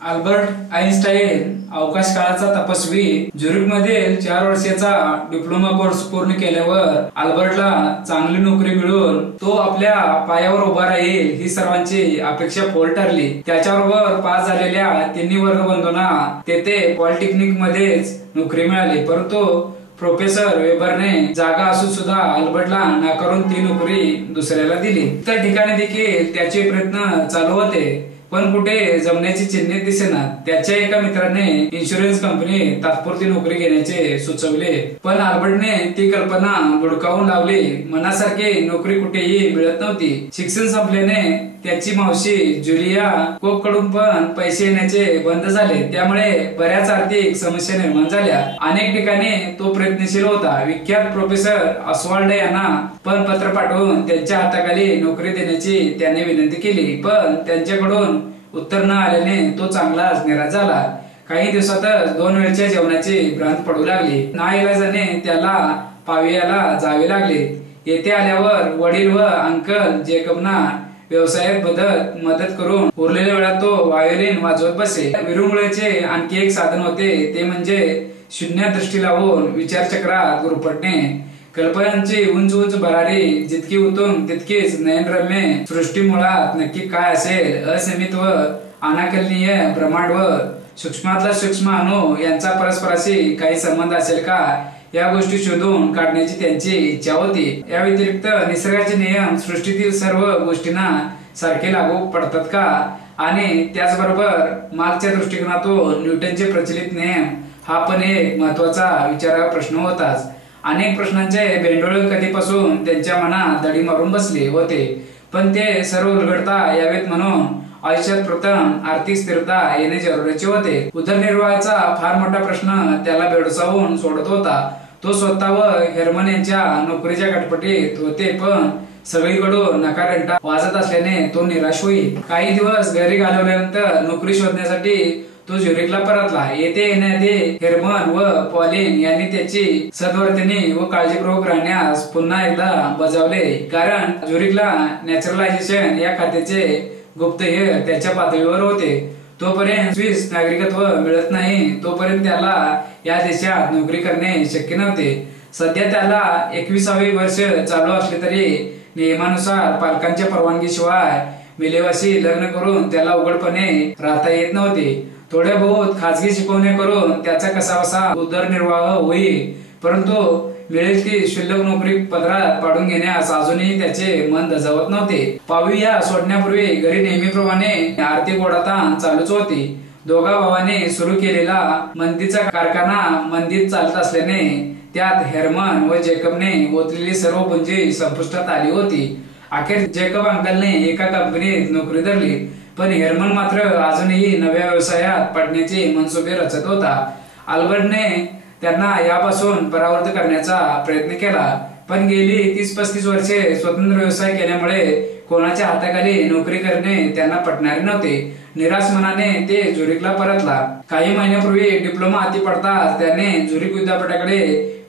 Albert Einstein अवकाश काळाचा तपस्वी झुरिकमधील 4 वर्षाचा डिप्लोमा कोर्स पूर्ण केल्यावर अल्बर्टला चांगली नोकरी मिळून तो आपल्या पायावर उभा राहील ही सर्वांची अपेक्षा फोल ठरली। त्याच्याबरोबर पास झालेल्या तिन्ही वर्गबंधूंना तेथे पॉलिटेक्निक मध्येच नोकरी मिळाली, परंतु प्रोफेसर वेबरने जागा असून सुद्धा अल्बर्टला नाकारून ती नोकरी दुसऱ्याला दिली। त्या ठिकाणी देखील त्याचे प्रयत्न चालू होते, पण कुठे जमण्याची चिन्हे दिसेना। त्याच्या एका मित्राने इन्शुरन्स कंपनी तात्पुरती नोकरी घेण्याचे सुचवले, पण अल्बर्टने ती कल्पना बुडकावून लावली। मनासारखी नोकरी कुठेही मिळत नव्हती। शिक्षण संपल्याने त्याची मावशी जुलिया कोक कडून पण पैसे येण्याचे बंद झाले, त्यामुळे बऱ्याच आर्थिक समस्या निर्माण झाल्या। अनेक ठिकाणी तो प्रयत्नशील होता। विख्यात प्रोफेसर ऑस्वाल्ड यांना पण पत्र पाठवून त्यांच्या हाताखाली नोकरी देण्याची त्याने विनंती केली, पण त्यांच्याकडून उत्तर न आल्याने तो चांगलाच निराश झाला। काही दिवसातच 2 वेळच्या जेवणाची भ्रांत पडू लागली। नाईलाजाने त्याला पावियाला जावे लागले। येथे आल्यावर वडील व अंकल जेकबना व्यवसायात मदत करून उरलेल्या वेळात तो व्हायोलिन वाजवत बसे। विरंगुळ्याचे आणखी एक साधन होते, ते म्हणजे शून्य दृष्टी लावून विचारचक्रात गुरफटणे। कल्पनांची उंच उंच भरारी जितकी उत्तम तितकीच नयनरम्य सृष्टी मुळात नक्की काय असेल, असीमित व अनाकलनीय ब्रह्मांड व सूक्ष्मातला सूक्ष्म अणु यांचा परस्पराशी काही संबंध असेल का, या गोष्टी शोधून काढण्याची त्यांची इच्छा होती। या व्यतिरिक्त निसर्गाचे नियम सृष्टीतील सर्व गोष्टींना सारखे लागू पडतात का, आणि त्याचबरोबर मागच्या दृष्टिकोनातून न्यूटनचे प्रचलित नियम हा पण एक महत्वाचा विचाराचा प्रश्न होताच। अनेक प्रश्नांचे बेंडोळे कधीपासून त्यांच्या मनात दडी मारून बसले होते, पण ते सर्व उलगडता यावेत म्हणून आयुष्यात प्रथम आर्थिक स्थिरता येणे जरुरीचे होते। उदरनिर्वाहाचा फार मोठा प्रश्न त्याला भेडसावून सोडत होता। तो स्वतः व हेरमन यांच्या नोकरीच्या गटपटीत होते, पण सगळीकडून नकारंटा वाजत असल्याने तो निराश होईल। काही दिवस घरी घालवल्यानंतर नोकरी शोधण्यासाठी तो झुरिकला परतला। येथे येण्याआधी हेरमन व पॉलिन यांनी त्याची सद्वर्तनी व काळजीपूर्वक राहण्यास पुन्हा एकदा बजावले, कारण झुरिकला नॅचरलायझेशन या खात्याचे गुप्तहेर त्याच्या पातळीवर होते। तोपर्यंत स्विस नागरिकत्व मिळत नाही तोपर्यंत त्याला या देशात नोकरी करणे शक्य नव्हते। सध्या त्याला 21वे वर्ष चालू असले तरी नियमानुसार पालकांच्या परवानगीशिवाय विलेवाशी लग्न करून त्याला उघडपणे राहता येत नव्हते। थोड्या बहुत खाजगी शिकवण्या करून त्याचा कसाबसा उदरनिर्वाह होईल, परंतु मिळेल ती शुल्लक नोकरी पदरात पाडून घेण्यास अजूनही त्याचे मन धजावत नव्हते। पाविया सोडण्यापूर्वी घरी नेहमीप्रमाणे आर्थिक ओढाताण चालूच होती। दोघा भावाने सुरू केलेला मंदीचा कारखाना मंदीत चालत असल्याने त्यात हेरमन व जेकबने ओतलेली सर्व पुंजी संपुष्टात आली होती। अखेर जेकब अंकलने एका कंपनीत नोकरी धरली, पण हेरमन मात्र अजूनही नव्या व्यवसायात पडण्याचे मनसुबे रचत होता। अल्बर्टने त्यांना यापासून परावृत्त करण्याचा प्रयत्न केला, पण गेली 30-35 वर्षे स्वतंत्र व्यवसाय केल्यामुळे कोणाच्या हाताखाली नोकरी करणे त्यांना पटणारे नव्हते। निराश मनाने ते झुरिकला परतला। काही महिन्यापूर्वी डिप्लोमा हाती पडताच त्याने झुरिक विद्यापीठाकडे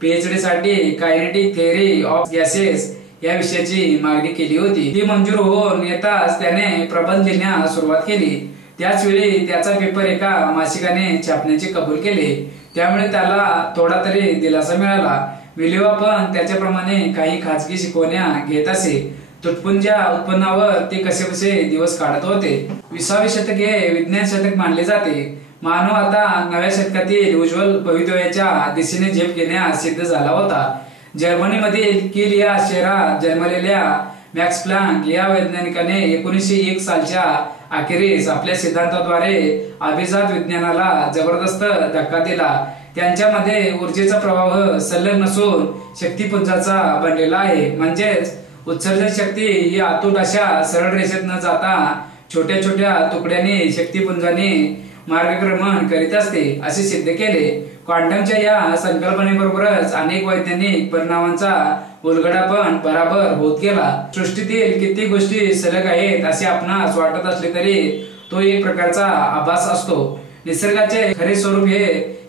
पीएचडी साठी कायनेटिक थिअरी ऑफ गॅसेस या विषयाची मागणी केली होती। ती मंजूर होऊन येताच त्याने प्रबंध लिहिण्यास सुरुवात केली। त्याच वेळी त्याचा पेपर एका मासिकाने छापण्याचे कबूल केले, त्यामुळे त्याला थोडा तरी दिलासा मिळाला। विलेवा पण त्याच्याप्रमाणे काही खाजगी शिकवण्या घेत असे। तुटपुंज्या उत्पन्नावर ते कसेबसे दिवस काढत होते। 20वे शतक हे विज्ञान शतक मानले जाते। मानव आता नव्या शतकातील उज्ज्वल भवितव्याच्या दिशेने झेप घेण्यास सिद्ध झाला होता। जर्मनीमधील किल या शहरात जन्मलेल्या मॅक्स प्लँक या वैज्ञानिकाने 1901 सालच्या अखेरीस आपल्या सिद्धांताद्वारे अभिजात विज्ञानाला जबरदस्त धक्का दिला। त्यांच्यामध्ये ऊर्जेचा प्रवाह संलग्न नसून शक्तिपुंजाचा बनलेला आहे, म्हणजेच उत्सर्जन शक्ती ही अतूट अशा सरळ रेषेत न जाता छोट्या छोट्या तुकड्यांनी शक्तिपुंजाने मार्गक्रमण करीत असते असे सिद्ध केले। क्वांटमच्या या संकल्पनेबरोबरच अनेक वैज्ञानिक परिणामांचा उलगडा पण बराबर होत गेला। सृष्टीतील किती गोष्टी सलग आहेत असे आपणास वाटत असले तरी तो एक प्रकारचा आभास असतो। निसर्गाचे खरे स्वरूप हे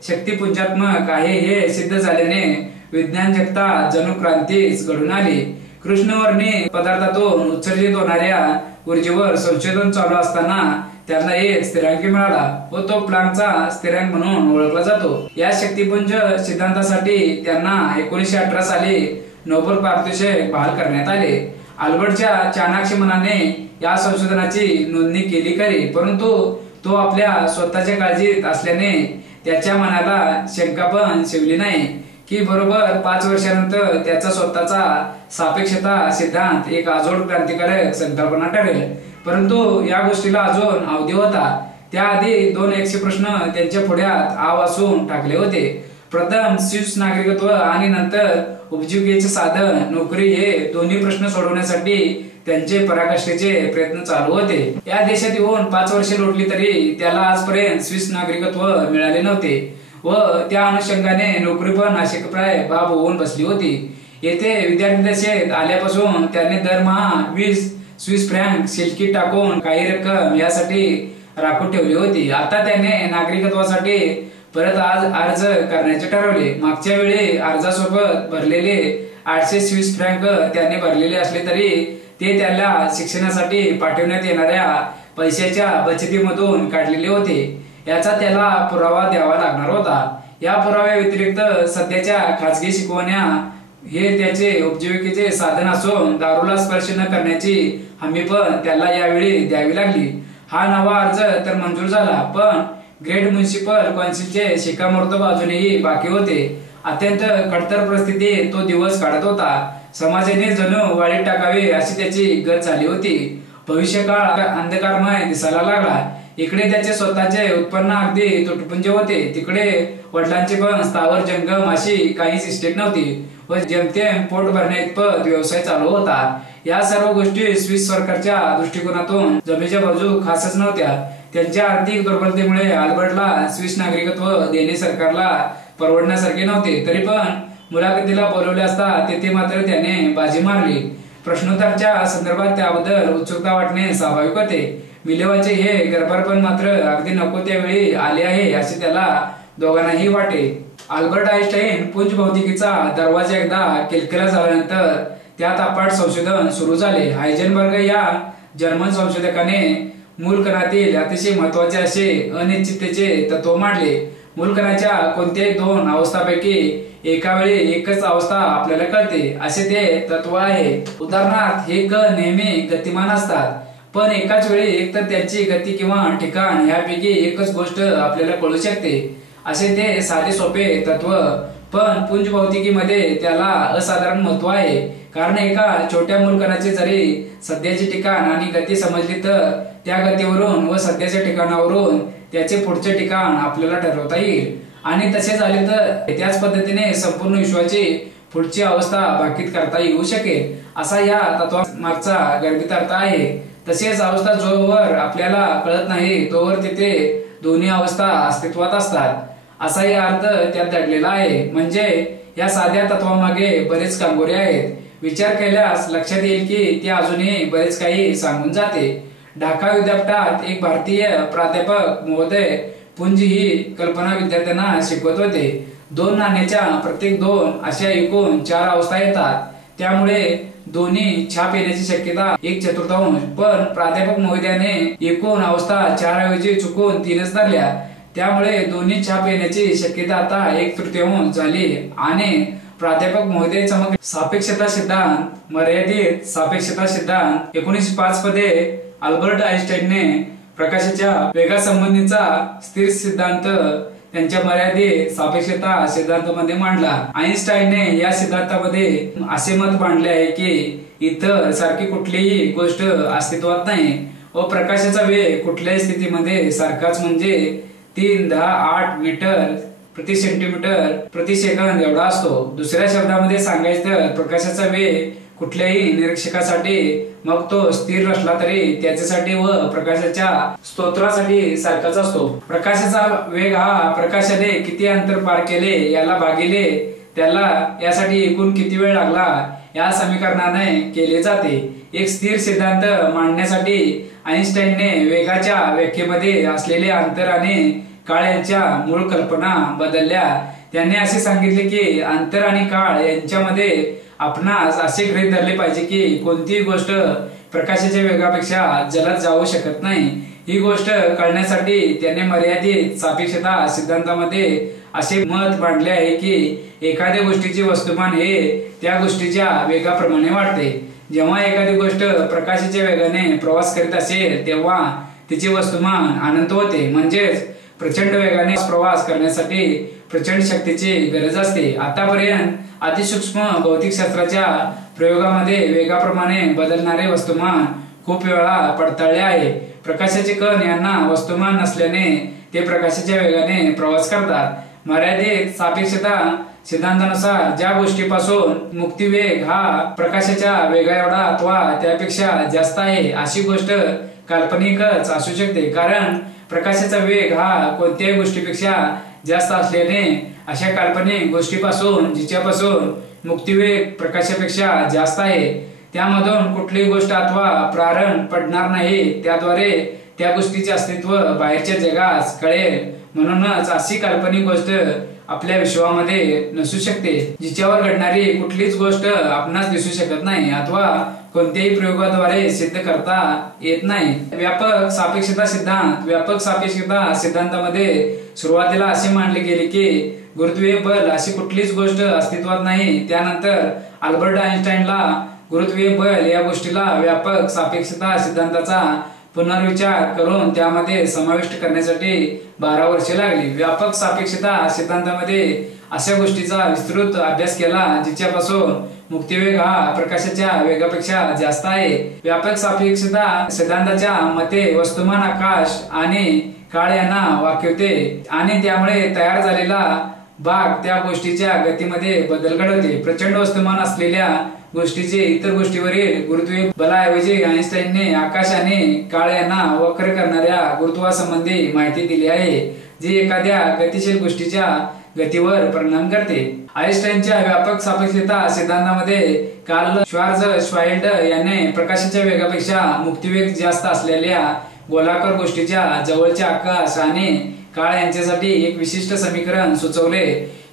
शक्तिपुंजात्मक आहे हे सिद्ध झाल्याने विज्ञान जगतात जणू क्रांतीच घडून आली। कृष्णवर्णी पदार्थातून उत्सर्जित होणाऱ्या ऊर्जेवर संशोधन चालू असताना त्यांना एक स्थिरांक मिळाला व तो प्लँकचा स्थिरांक म्हणून ओळखला जातो। या शक्तिपुंज सिद्धांतासाठी त्यांना 1918 साली नोबेल पारितोषिक बहाल करण्यात आले। अल्बर्टच्या चाणाक्ष मनाने या संशोधनाची नोंदणी केली खरी, परंतु तो आपल्या स्वतःच्या काळजीत असल्याने त्याच्या मनाला शंका पण शिवली नाही की बरोबर 5 वर्षानंतर त्याचा स्वतःचा सापेक्षता सिद्धांत एक आजोड क्रांतिकारक संकल्पना ठरेल। परंतु या गोष्टीला अजून अवधी होता। त्याआधी 2 यक्ष प्रश्न त्यांच्या पुढ्यात आवासून टाकले होते। प्रथम स्विस नागरिकत्व आणि नंतर उपजीविकेचे साधन नोकरी हे दोन्ही प्रश्न सोडवण्यासाठी त्यांचे पराकाष्ठेचे प्रयत्न चालू होते। या देशात येऊन 5 वर्षे लोटली तरी त्याला आजपर्यंत स्विस नागरिकत्व मिळाले नव्हते व त्या अनुषंगाने नोकरी पण नाशिकप्राय बाब होऊन बसली होती। येथे विद्यार्थी दशेत आल्यापासून त्याने दरमहा 20 स्विस फ्रँक शिल्लकीत टाकून काही रक्कम यासाठी राखून ठेवली होती। आता त्याने नागरिकत्वासाठी परत आज अर्ज करण्याचे ठरवले। मागच्या वेळी अर्जासोबत भरलेले 800 स्विस फ्रँक त्याने भरलेले असले तरी ते त्याला शिक्षणासाठी पाठवण्यात येणाऱ्या पैशाच्या बचतीमधून काढलेले होते। याचा त्याला पुरावा द्यावा लागणार होता। या पुराव्या व्यतिरिक्त सध्याच्या खाजगी शिकवण्या हे त्याचे उपजीविकेचे साधन असून दारूला स्पर्श न करण्याची हमी पण त्याला यावेळी द्यावी लागली। हा नवा अर्ज तर मंजूर झाला, पण ग्रेट म्युनिसिपल काउन्सिलचे शिक्कामोर्तब अजूनही बाकी होते। अत्यंत खडतर परिस्थितीत तो दिवस काढत होता। समाजाने जणू वाळीत टाकावे अशी त्याची गत झाली होती। भविष्यकाळ अंधकारमय दिसायला लागला। इकडे त्याचे स्वतःचे उत्पन्न अगदी तुटपुंजे होते, तिकडे वडिलांचे पण स्थावर जंगम अशी काहीच इस्टेट नव्हती व जेमतेम पोट भरण्याइतपत व्यवसाय चालू होता। या सर्व गोष्टी स्विस सरकारच्या दृष्टिकोनातून जमेच्या बाजू खासच नव्हत्या। त्यांच्या आर्थिक दुर्बलतेमुळे अल्बर्टला स्विस नागरिकत्व देणे सरकारला परवडण्यासारखे नव्हते। तरी पण मुलाखतीला बोलवले असता तेथे मात्र त्याने बाजी मारली। प्रश्नोत्तराच्या संदर्भात त्याबद्दल उत्सुकता वाटणे स्वाभाविक होते। मिलेवाचे हे गर्भारपण मात्र अगदी नको त्यावेळी आले आहे असे त्याला दोघांनाही वाटे। अल्बर्ट आइन्स्टाईन पुंज भौतिकीचा दरवाजा एकदा किलकिला झाल्यानंतर त्यात अफाट संशोधन सुरू झाले। हायझेनबर्ग या जर्मन संशोधकाने मूलकणातील अतिशय महत्वाचे असे अनिश्चिततेचे तत्व मांडले। मूलकणाच्या कोणत्याही 2 अवस्थापैकी एका वेळी एकच अवस्था आपल्याला कळते असे ते तत्व आहे। उदाहरणार्थ हे कण नेहमी गतिमान असतात, पण एकाच वेळी एकतर त्यांची गती किंवा ठिकाण यापैकी एकच गोष्ट आपल्याला कळू शकते असे ते साधे सोपे तत्व। पण पुंज भौतिकीमध्ये त्याला असाधारण महत्व आहे, कारण एका छोट्या मूलकणाचे जरी सध्याचे ठिकाण आणि गती समजली तर त्या गतीवरून व सध्याच्या ठिकाणावरून त्याचे पुढचे ठिकाण आपल्याला ठरवता येईल। आणि तसे झाले तर त्याच पद्धतीने संपूर्ण विश्वाची पुढची अवस्था भाकीत करता येऊ शकेल असा या तत्वामागचा गर्भित अर्थ आहे। तसेच अवस्था जोवर आपल्याला कळत नाही तोवर तिथे दोन्ही अवस्था अस्तित्वात असतात असाही अर्थ त्यात दडलेला आहे। म्हणजे या साध्या तत्वामागे बरेच कांगोरे आहेत। विचार केल्यास लक्षात येईल की ते अजूनही बरेच काही सांगून जाते। ढाका विद्यापीठात एक भारतीय प्राध्यापक महोदय पुंज ही कल्पना विद्यार्थ्यांना शिकवत होते। 2 नाण्याच्या प्रत्येक 2 अशा एकूण 4 अवस्था येतात, त्यामुळे दोन्ही छाप येण्याची शक्यता 1/4, पण प्राध्यापक महोदयाने एकूण अवस्था 4 ऐवजी चुकून 3च धरल्या, त्यामुळे दोन्ही छाप येण्याची शक्यता आता 1/3 झाली। आणि प्राध्यापक महोदय चमक सापेक्षता सिद्धांत, मर्यादित सापेक्षता सिद्धांत 1905 मध्ये अल्बर्ट आइन्स्टाईनने प्रकाशाच्या वेगासंबंधीचा स्थिर सिद्धांत त्यांच्या मर्यादित सापेक्षता सिद्धांतामध्ये मांडला। आइन्स्टाईनने या सिद्धांतामध्ये असे मत मांडले आहे की इतर सारखी कुठलीही गोष्ट अस्तित्वात नाही व प्रकाशाचा वेग कुठल्याही स्थितीमध्ये सारखाच म्हणजे 3.10.8 मीटर प्रति सेंटीमीटर प्रति सेकंद एवढा असतो। दुसऱ्या शब्दामध्ये सांगायचं तर प्रकाशाचा वेग कुठल्याही निरीक्षकासाठी मग तो स्थिर असला तरी त्याच्यासाठी व प्रकाशाच्या स्तोत्रासाठी सारखाच असतो। प्रकाशाचा वेग हा प्रकाशाने किती अंतर पार केले याला भागिले त्याला यासाठी एकूण किती वेळ लागला या समीकरणाने केले जाते। एक स्थिर सिद्धांत मांडण्यासाठी आइन्स्टाईनने वेगाच्या व्याख्येमध्ये असलेले अंतर आणि काळ यांच्या मूळ कल्पना बदलल्या। त्यांनी असे सांगितले की अंतर आणि काळ यांच्यामध्ये आपणास असे गृहीत धरले पाहिजे की कोणतीही गोष्ट प्रकाशाच्या वेगापेक्षा जलद जाऊ शकत नाही। ही गोष्ट कळण्यासाठी त्याने मर्यादित सापेक्षता सिद्धांतामध्ये असे मत मांडले आहे की एखाद्या गोष्टीचे वस्तुमान हे त्या गोष्टीच्या वेगाप्रमाणे वाढते। जेव्हा एखादी गोष्ट प्रकाशाच्या वेगाने प्रवास करीत असेल तेव्हा तिचे वस्तुमान अनंत होते। म्हणजेच प्रचंड वेगाने प्रवास करण्यासाठी प्रचंड शक्तीची गरज असते। आतापर्यंत अतिसूक्ष्म भौतिकशास्त्राच्या प्रयोगामध्ये वेगाप्रमाणे बदलणारे वस्तुमान खूप वेळा पडताळले आहे। प्रकाशाचे कण यांना वस्तुमान नसल्याने ते प्रकाशाच्या वेगाने प्रवास करतात। मर्यादित सापेक्षता सिद्धांतानुसार ज्या गोष्टीपासून मुक्तिवेग हा प्रकाशाच्या वेगा एवढा अथवा त्यापेक्षा जास्त आहे अशी गोष्ट काल्पनिकच असू शकते, कारण प्रकाशाचा वेग हा कोणत्याही गोष्टीपेक्षा जास्त असल्याने अशा काल्पनिक गोष्टीपासून जिच्यापासून मुक्तिवेग प्रकाशापेक्षा जास्त आहे त्यामधून कुठलीही गोष्ट अथवा प्रारण पडणार नाही, त्याद्वारे त्या गोष्टीचे अस्तित्व बाहेरच्या जगास कळेल। म्हणूनच अशी काल्पनिक गोष्ट आपल्या विश्वामध्ये नसू शकते जिच्यावर घडणारी कुठलीच गोष्ट आपणास दिसू शकत नाही अथवा कोणत्याही प्रयोगाद्वारे सिद्ध करता येत नाही। व्यापक सापेक्षता सिद्धांतामध्ये सुरुवातीला असे मानले गेले की गुरुत्वीय बल अशी कुठलीच गोष्ट अस्तित्वात नाही। त्यानंतर अल्बर्ट आइन्स्टाईनला गुरुत्वीय बल या गोष्टीला व्यापक सापेक्षता सिद्धांताचा पुनर्विचार करून त्यामध्ये समाविष्ट करण्यासाठी 12 वर्षे लागली। व्यापक सापेक्षता सिद्धांतामध्ये अशा गोष्टीचा विस्तृत अभ्यास केला जिच्यापासून मुक्तिवेग हा प्रकाशाच्या वेगापेक्षा जास्त आहे। व्यापक सापेक्षता सिद्धांताच्या मते वस्तुमान आकाश आणि काळ यांना वाकवते आणि त्यामुळे तयार झालेला भाग त्या गोष्टीच्या गतीमध्ये बदल घडवते। प्रचंड वस्तुमान असलेल्या गोष्टीचे इतर गोष्टीवरील गुरुत्वीय बलाऐवजी आइन्स्टाईनने आकाश आणि काळ यांना वक्र करणाऱ्या गुरुत्वासंबंधी माहिती दिली आहे, जी एखाद्या गतिशील गोष्टीच्या गतीवर परिणाम करते। आइन्स्टाईनच्या व्यापक सापेक्षता सिद्धांतामध्ये कार्ल श्वार्झवाल्ड याने प्रकाशाच्या वेगापेक्षा मुक्तिवेग जास्त असलेल्या गोलाकार गोष्टीच्या जवळचे आकाश आणि काळ यांच्यासाठी एक विशिष्ट समीकरण सुचवले।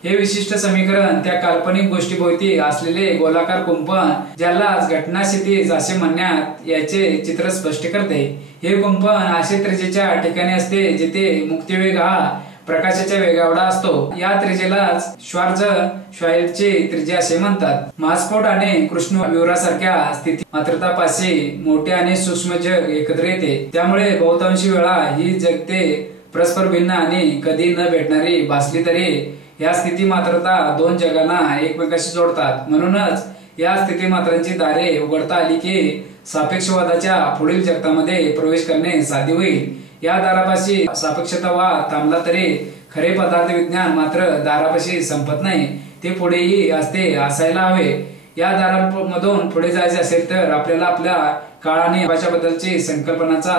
हे विशिष्ट समीकरण त्या काल्पनिक गोष्टीभोवती असलेले गोलाकार कुंपण, ज्यालाच घटनास्थितीज असे म्हणण्यात याचे चित्र स्पष्ट करते। हे कुंपण असे त्रिज्येच्या ठिकाणी असते जिथे मुक्तिवेग हा प्रकाशाच्या वेगा एवढा असतो। या त्रिज्येलाच श्वार्झवाल्डची त्रिज्या असे म्हणतात। महास्फोट आणि कृष्णविवरासारख्या स्थिती मात्रतापाशी मोठे आणि सूक्ष्म जग एकत्र येते, त्यामुळे बहुतांशी वेळा ही जगते परस्पर भिन्न आणि कधी न भेटणारी भासली तरी या स्थिती मात्रता दोन जगांना एकमेकाशी जोडतात। म्हणूनच या स्थिती मात्रांची दारे उघडता आली की सापेक्षवादाच्या पुढील जगतामध्ये प्रवेश करणे साध्य होईल। या दारापाशी सापेक्षतावाद थांबला तरी खरे पदार्थ विज्ञान मात्र दारापाशी संपत नाही, ते पुढेही असते असायला हवे। या दारामधून पुढे जायचे असेल तर आपल्याला आपल्या काळ आणि अवकाशाबद्दलची संकल्पनाचा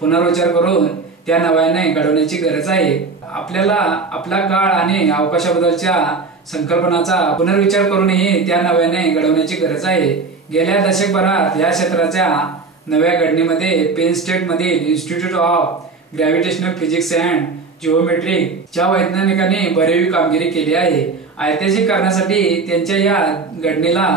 पुनर्विचार करून त्या नव्याने घडवण्याची गरज आहे। आपल्याला आपला काळ आणि अवकाशाबद्दलच्या संकल्पनाचा पुनर्विचार करूनही त्या नव्याने घडवण्याची गरज आहे। गेल्या दशकभरात या क्षेत्राच्या नव्या घडणीमध्ये पेन स्टेट मधील institute of gravitational physics and geometry च्या वैज्ञानिकांनी भरीव कामगिरी केली आहे। ऐतिहासिक कारणासाठी त्यांच्या या घडणीला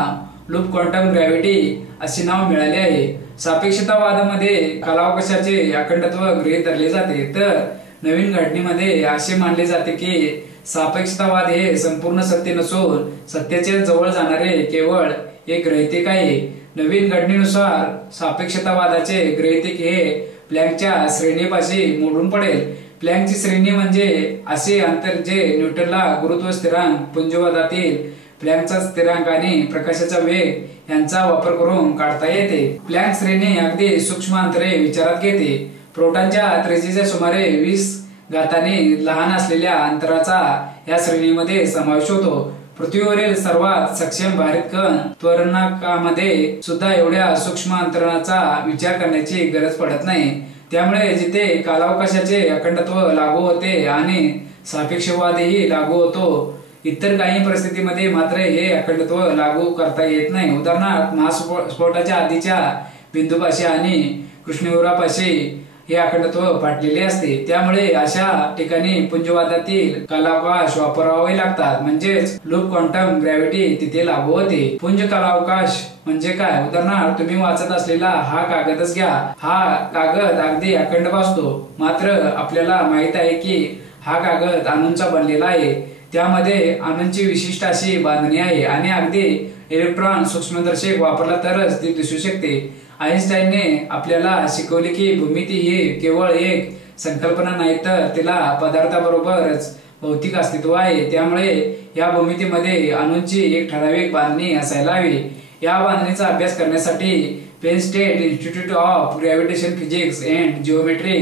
लूप क्वांटम ग्रॅव्हिटी असे नाव मिळाले आहे। सापेक्षतावादामध्ये कालावकाशाचे अखंडत्व गृहीत धरले जाते, तर नवीन घडणीमध्ये असे मानले जाते की सापेक्षतावाद हे संपूर्ण सत्य नसून सत्याच्या जवळ जाणारे केवळ एक ग्रहितक आहे। नवीन घडणीनुसार सापेक्षतावादाचे ग्रहितक हे प्लँकच्या श्रेणीपाशी मोडून पडेल। प्लँकची श्रेणी म्हणजे असे अंतर जे न्यूटनला गुरुत्व स्थिरांक, पुंजवादातील प्लँकचा स्थिरांक आणि प्रकाशाचा वेग यांचा वापर करून काढता येते। प्लँक श्रेणी अगदी सूक्ष्म अंतरे विचारात घेते। प्रोटॉनच्या त्रिज्येच्या सुमारे 20 घाताने लहान असलेल्या अंतराचा या श्रेणीमध्ये समावेश होतो। पृथ्वीवरील सर्वात सक्षम भारित कण त्वरणाकामध्ये सुद्धा एवढ्या सूक्ष्म अंतराचा विचार करण्याची गरज पडत नाही। त्यामुळे जिथे कालावकाशाचे अखंडत्व लागू होते आणि सापेक्षवादही लागू होतो, इतर काही परिस्थितीमध्ये मात्र हे अखंडत्व लागू करता येत नाही। उदाहरणार्थ महास्फोटाच्या आधीच्या बिंदूपाशी आणि कृष्णविवरापाशी हे अखंडत्व पाडलेले असते। त्यामुळे अशा ठिकाणी पुंजवादातील कालावकाश वापरावे लागतात, म्हणजेच लूप क्वांटम ग्रॅव्हिटी तिथे लागू होते। पुंज कालावकाश म्हणजे काय? उदाहरणार्थ तुम्ही वाचत असलेला हा कागदच घ्या। हा कागद अगदी अखंड भासतो, मात्र आपल्याला माहित आहे की हा कागद अणूंचा बनलेला आहे। त्यामध्ये अणूंची विशिष्ट अशी बांधणी आहे आणि अगदी इलेक्ट्रॉन सूक्ष्मदर्शक वापरला तरच ती दिसू शकते। आइन्स्टाईनने आपल्याला शिकवले की भूमिती ही केवळ एक संकल्पना नाही, तर तिला पदार्थाबरोबरच भौतिक अस्तित्व आहे। त्यामुळे या भूमितीमध्ये अणूंची एक ठराविक बांधणी असायला हवी। या बांधणीचा अभ्यास करण्यासाठी Penn State institute of gravitation physics and geometry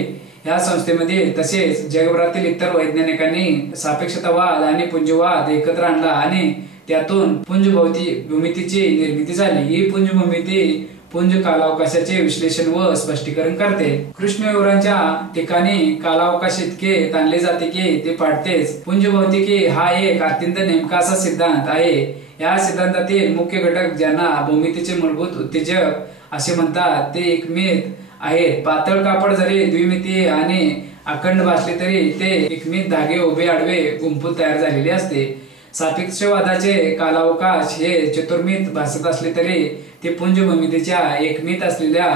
या संस्थेमध्ये तसेच जगभरातील इतर वैज्ञानिकांनी सापेक्षतावाद आणि पुंजवाद एकत्र आणला आणि त्यातून पुंज भूमितीची निर्मिती झाली। ही पुंज भूमिती पुंज कालावकाशाचे विश्लेषण व स्पष्टीकरण करते। कृष्णविवरांच्या ठिकाणी कालावकाश इतके ताणले जाते की ते पाडतेच। पुंज भौतिकी हा एक अत्यंत नेमका असा सिद्धांत आहे। या सिद्धांतातील मुख्य घटक ज्यांना भूमितीचे मूलभूत उत्तेजक असे म्हणतात ते एकमित आहेत। पातळ कापड जरी द्विमितीय आणि अखंड भासले तरी ते एकमित धागे उभे आडवे गुंफून तयार झालेले असते। सापेक्षवादाचे कालावकाश हे चतुर्मित भासत असले तरी ते पुंज भूमितीच्या एकमित असलेल्या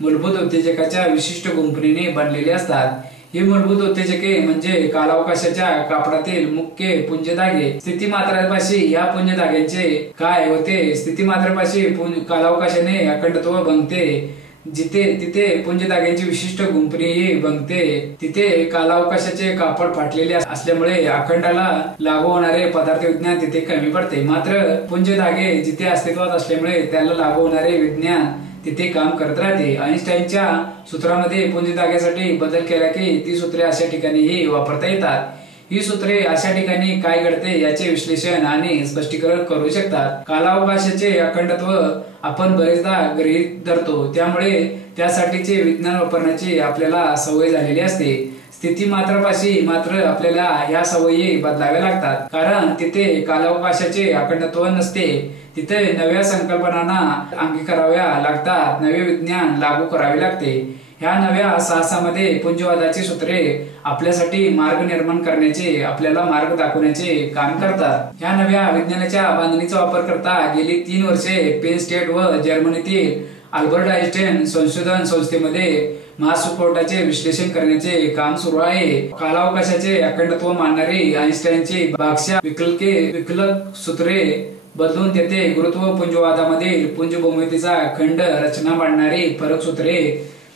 मूलभूत उत्तेजकाच्या विशिष्ट गुंफणीने बनलेले असतात। ही मूलभूत उत्तेजके म्हणजे कालावकाशाच्या कापडातील मुख्य पुंज धागे। स्थितिमात्रापाशी या पुंज धाग्यांचे काय होते? स्थितिमात्रापाशी कालावकाशाने अखंडत्व भंगते। जिथे तिथे पुंज धाग्यांची विशिष्ट गुंफणीही भंगते, तिथे कालावकाशाचे कापड फाटलेले असल्यामुळे अखंडाला लागू होणारे पदार्थ विज्ञान तिथे कमी पडते। मात्र पुंज धागे जिथे अस्तित्वात असल्यामुळे त्याला लागू होणारे विज्ञान तिथे काम करत राहते। आइन्स्टाईनच्या सूत्रामध्ये पुंज धाग्यासाठी बदल केला की ती सूत्रे अशा ठिकाणीही वापरता येतात। ही सूत्रे अशा ठिकाणी काय घडते याचे विश्लेषण आणि स्पष्टीकरण करू शकतात। कालावकाशाचे अखंडत्व आपण बरेचदा गृहीत धरतो, त्यामुळे त्यासाठीचे विज्ञान वापरण्याची आपल्याला सवय झालेली असते। स्थितिमात्रापाशी मात्र आपल्याला ह्या सवयी बदलाव्या लागतात, कारण तिथे कालावकाशाचे अखंडत्व नसते। तिथे नव्या संकल्पनांना अंगीकाराव्या लागतात, नवे विज्ञान लागू करावे लागते। ह्या नव्या साहसामध्ये पुंजवादाची सूत्रे आपल्यासाठी मार्ग निर्माण करण्याचे, आपल्याला मार्ग दाखवण्याचे काम करतात। ह्या नव्या विज्ञानाच्या बांधणीचा वापर करता गेली 3 वर्षे पेन स्टेट व जर्मनीतील अल्बर्ट आइन्स्टाईन संशोधन संस्थेमध्ये महास्फोटाचे विश्लेषण करण्याचे काम सुरू आहे। कालावकाशाचे अखंडत्व मानणारी आइन्स्टाईनची भागशा विकलक सूत्रे बदलून तेथे गुरुत्व पुंजवादामधील पुंज भूमितीचा खंड रचना मांडणारी फरक सूत्रे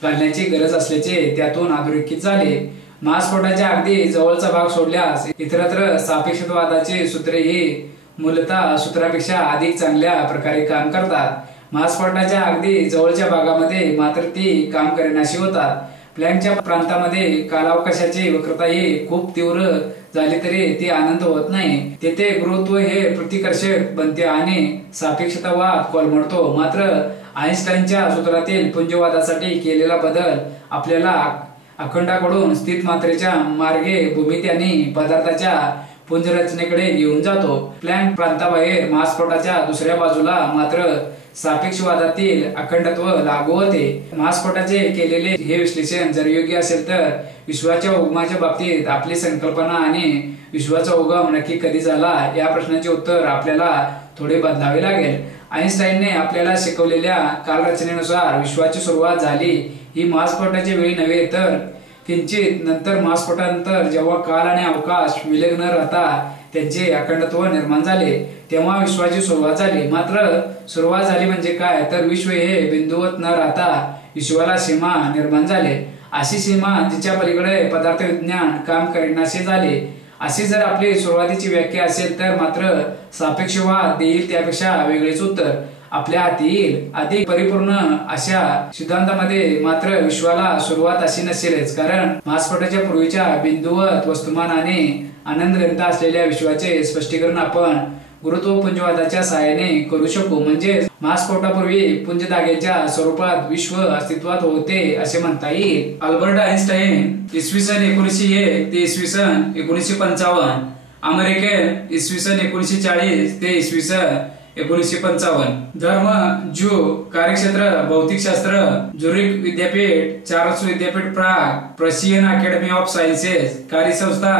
घालण्याची गरज असल्याचे त्यातून अधोरेखित झाले। महास्फोटाच्या अगदी जवळचा भाग सोडल्यास इतरत्र सापेक्षतावादाची सूत्रे ही मूलतः सूत्रापेक्षा अधिक चांगल्या प्रकारे काम करतात। महास्फोटाच्या अगदी जवळच्या भागामध्ये मात्र ती काम करेनाशी होतात। प्लँकच्या प्रांतामध्ये कालावकाशाची वक्रता ही खूप तीव्र झाली तरी ती अनंत होत नाही। तेथे गुरुत्व हे प्रतिकर्षक बनते आणि सापेक्षतावाद कोलमडतो। मात्र आइन्स्टाईनच्या सूत्रातील पुंजवादासाठी केलेला बदल आपल्याला अखंडाकडून स्थित मात्रेच्या मार्गे भूमिती आणि पदार्थाच्या पुंजरचनेकडे घेऊन जातो। प्लँक प्रांताबाहेर महास्फोटाच्या दुसऱ्या बाजूला मात्र सापेक्षवादातील अखंडत्व लागू होते। महास्फोटाचे केलेले हे विश्लेषण जर योग्य असेल तर विश्वाच्या उगमाच्या बाबतीत आपली संकल्पना आणि विश्वाचा उगम नक्की कधी झाला या प्रश्नाचे उत्तर आपल्याला थोडे बदलावे लागेल। आइन्स्टाईनने आपल्याला शिकवलेल्या कालरचनेनुसार विश्वाची सुरुवात झाली ही महास्फोटाच्या वेळी नव्हे, तर किंचित नंतर महास्फोटानंतर जेव्हा काल आणि अवकाश विलग न राहता त्यांचे अखंडत्व निर्माण झाले तेव्हा विश्वाची सुरुवात झाली। मात्र सुरुवात झाली म्हणजे काय, तर विश्व हे बिंदुवत न राहता विश्वाला सीमा निर्माण झाले। अशी सीमा जिच्या पलीकडे पदार्थ विज्ञान काम करेनासे झाले। अशी जर आपली सुरुवातीची व्याख्या असेल तर मात्र सापेक्षवाद देईल त्यापेक्षा वेगळेच उत्तर आपल्या हाती येईल। अधिक परिपूर्ण अशा सिद्धांतामध्ये मात्र विश्वाला सुरुवात अशी नसेलच, कारण महास्फोटाच्या पूर्वीच्या बिंदुवत वस्तुमान आणि आनंदग्रंथ असलेल्या विश्वाचे स्पष्टीकरण आपण गुरुत्व पुंजवादाच्या सहाय्याने करू शकू। म्हणजे महास्फोटापूर्वी पुंज धाग्याच्या स्वरूपात विश्व अस्तित्वात होते असे म्हणता येईल। अल्बर्ट आइन्स्टाईन इसवी सन 1901 ते इसवी सन 1955, अमेरिकेत इसवी सन 1940 ते इसवी सन 1955. धर्म ज्यू. कार्यक्षेत्र भौतिकशास्त्र झुरिक विद्यापीठ, चार्ल्स विद्यापीठ Prague, Prussian Academy of Sciences. कार्यसंस्था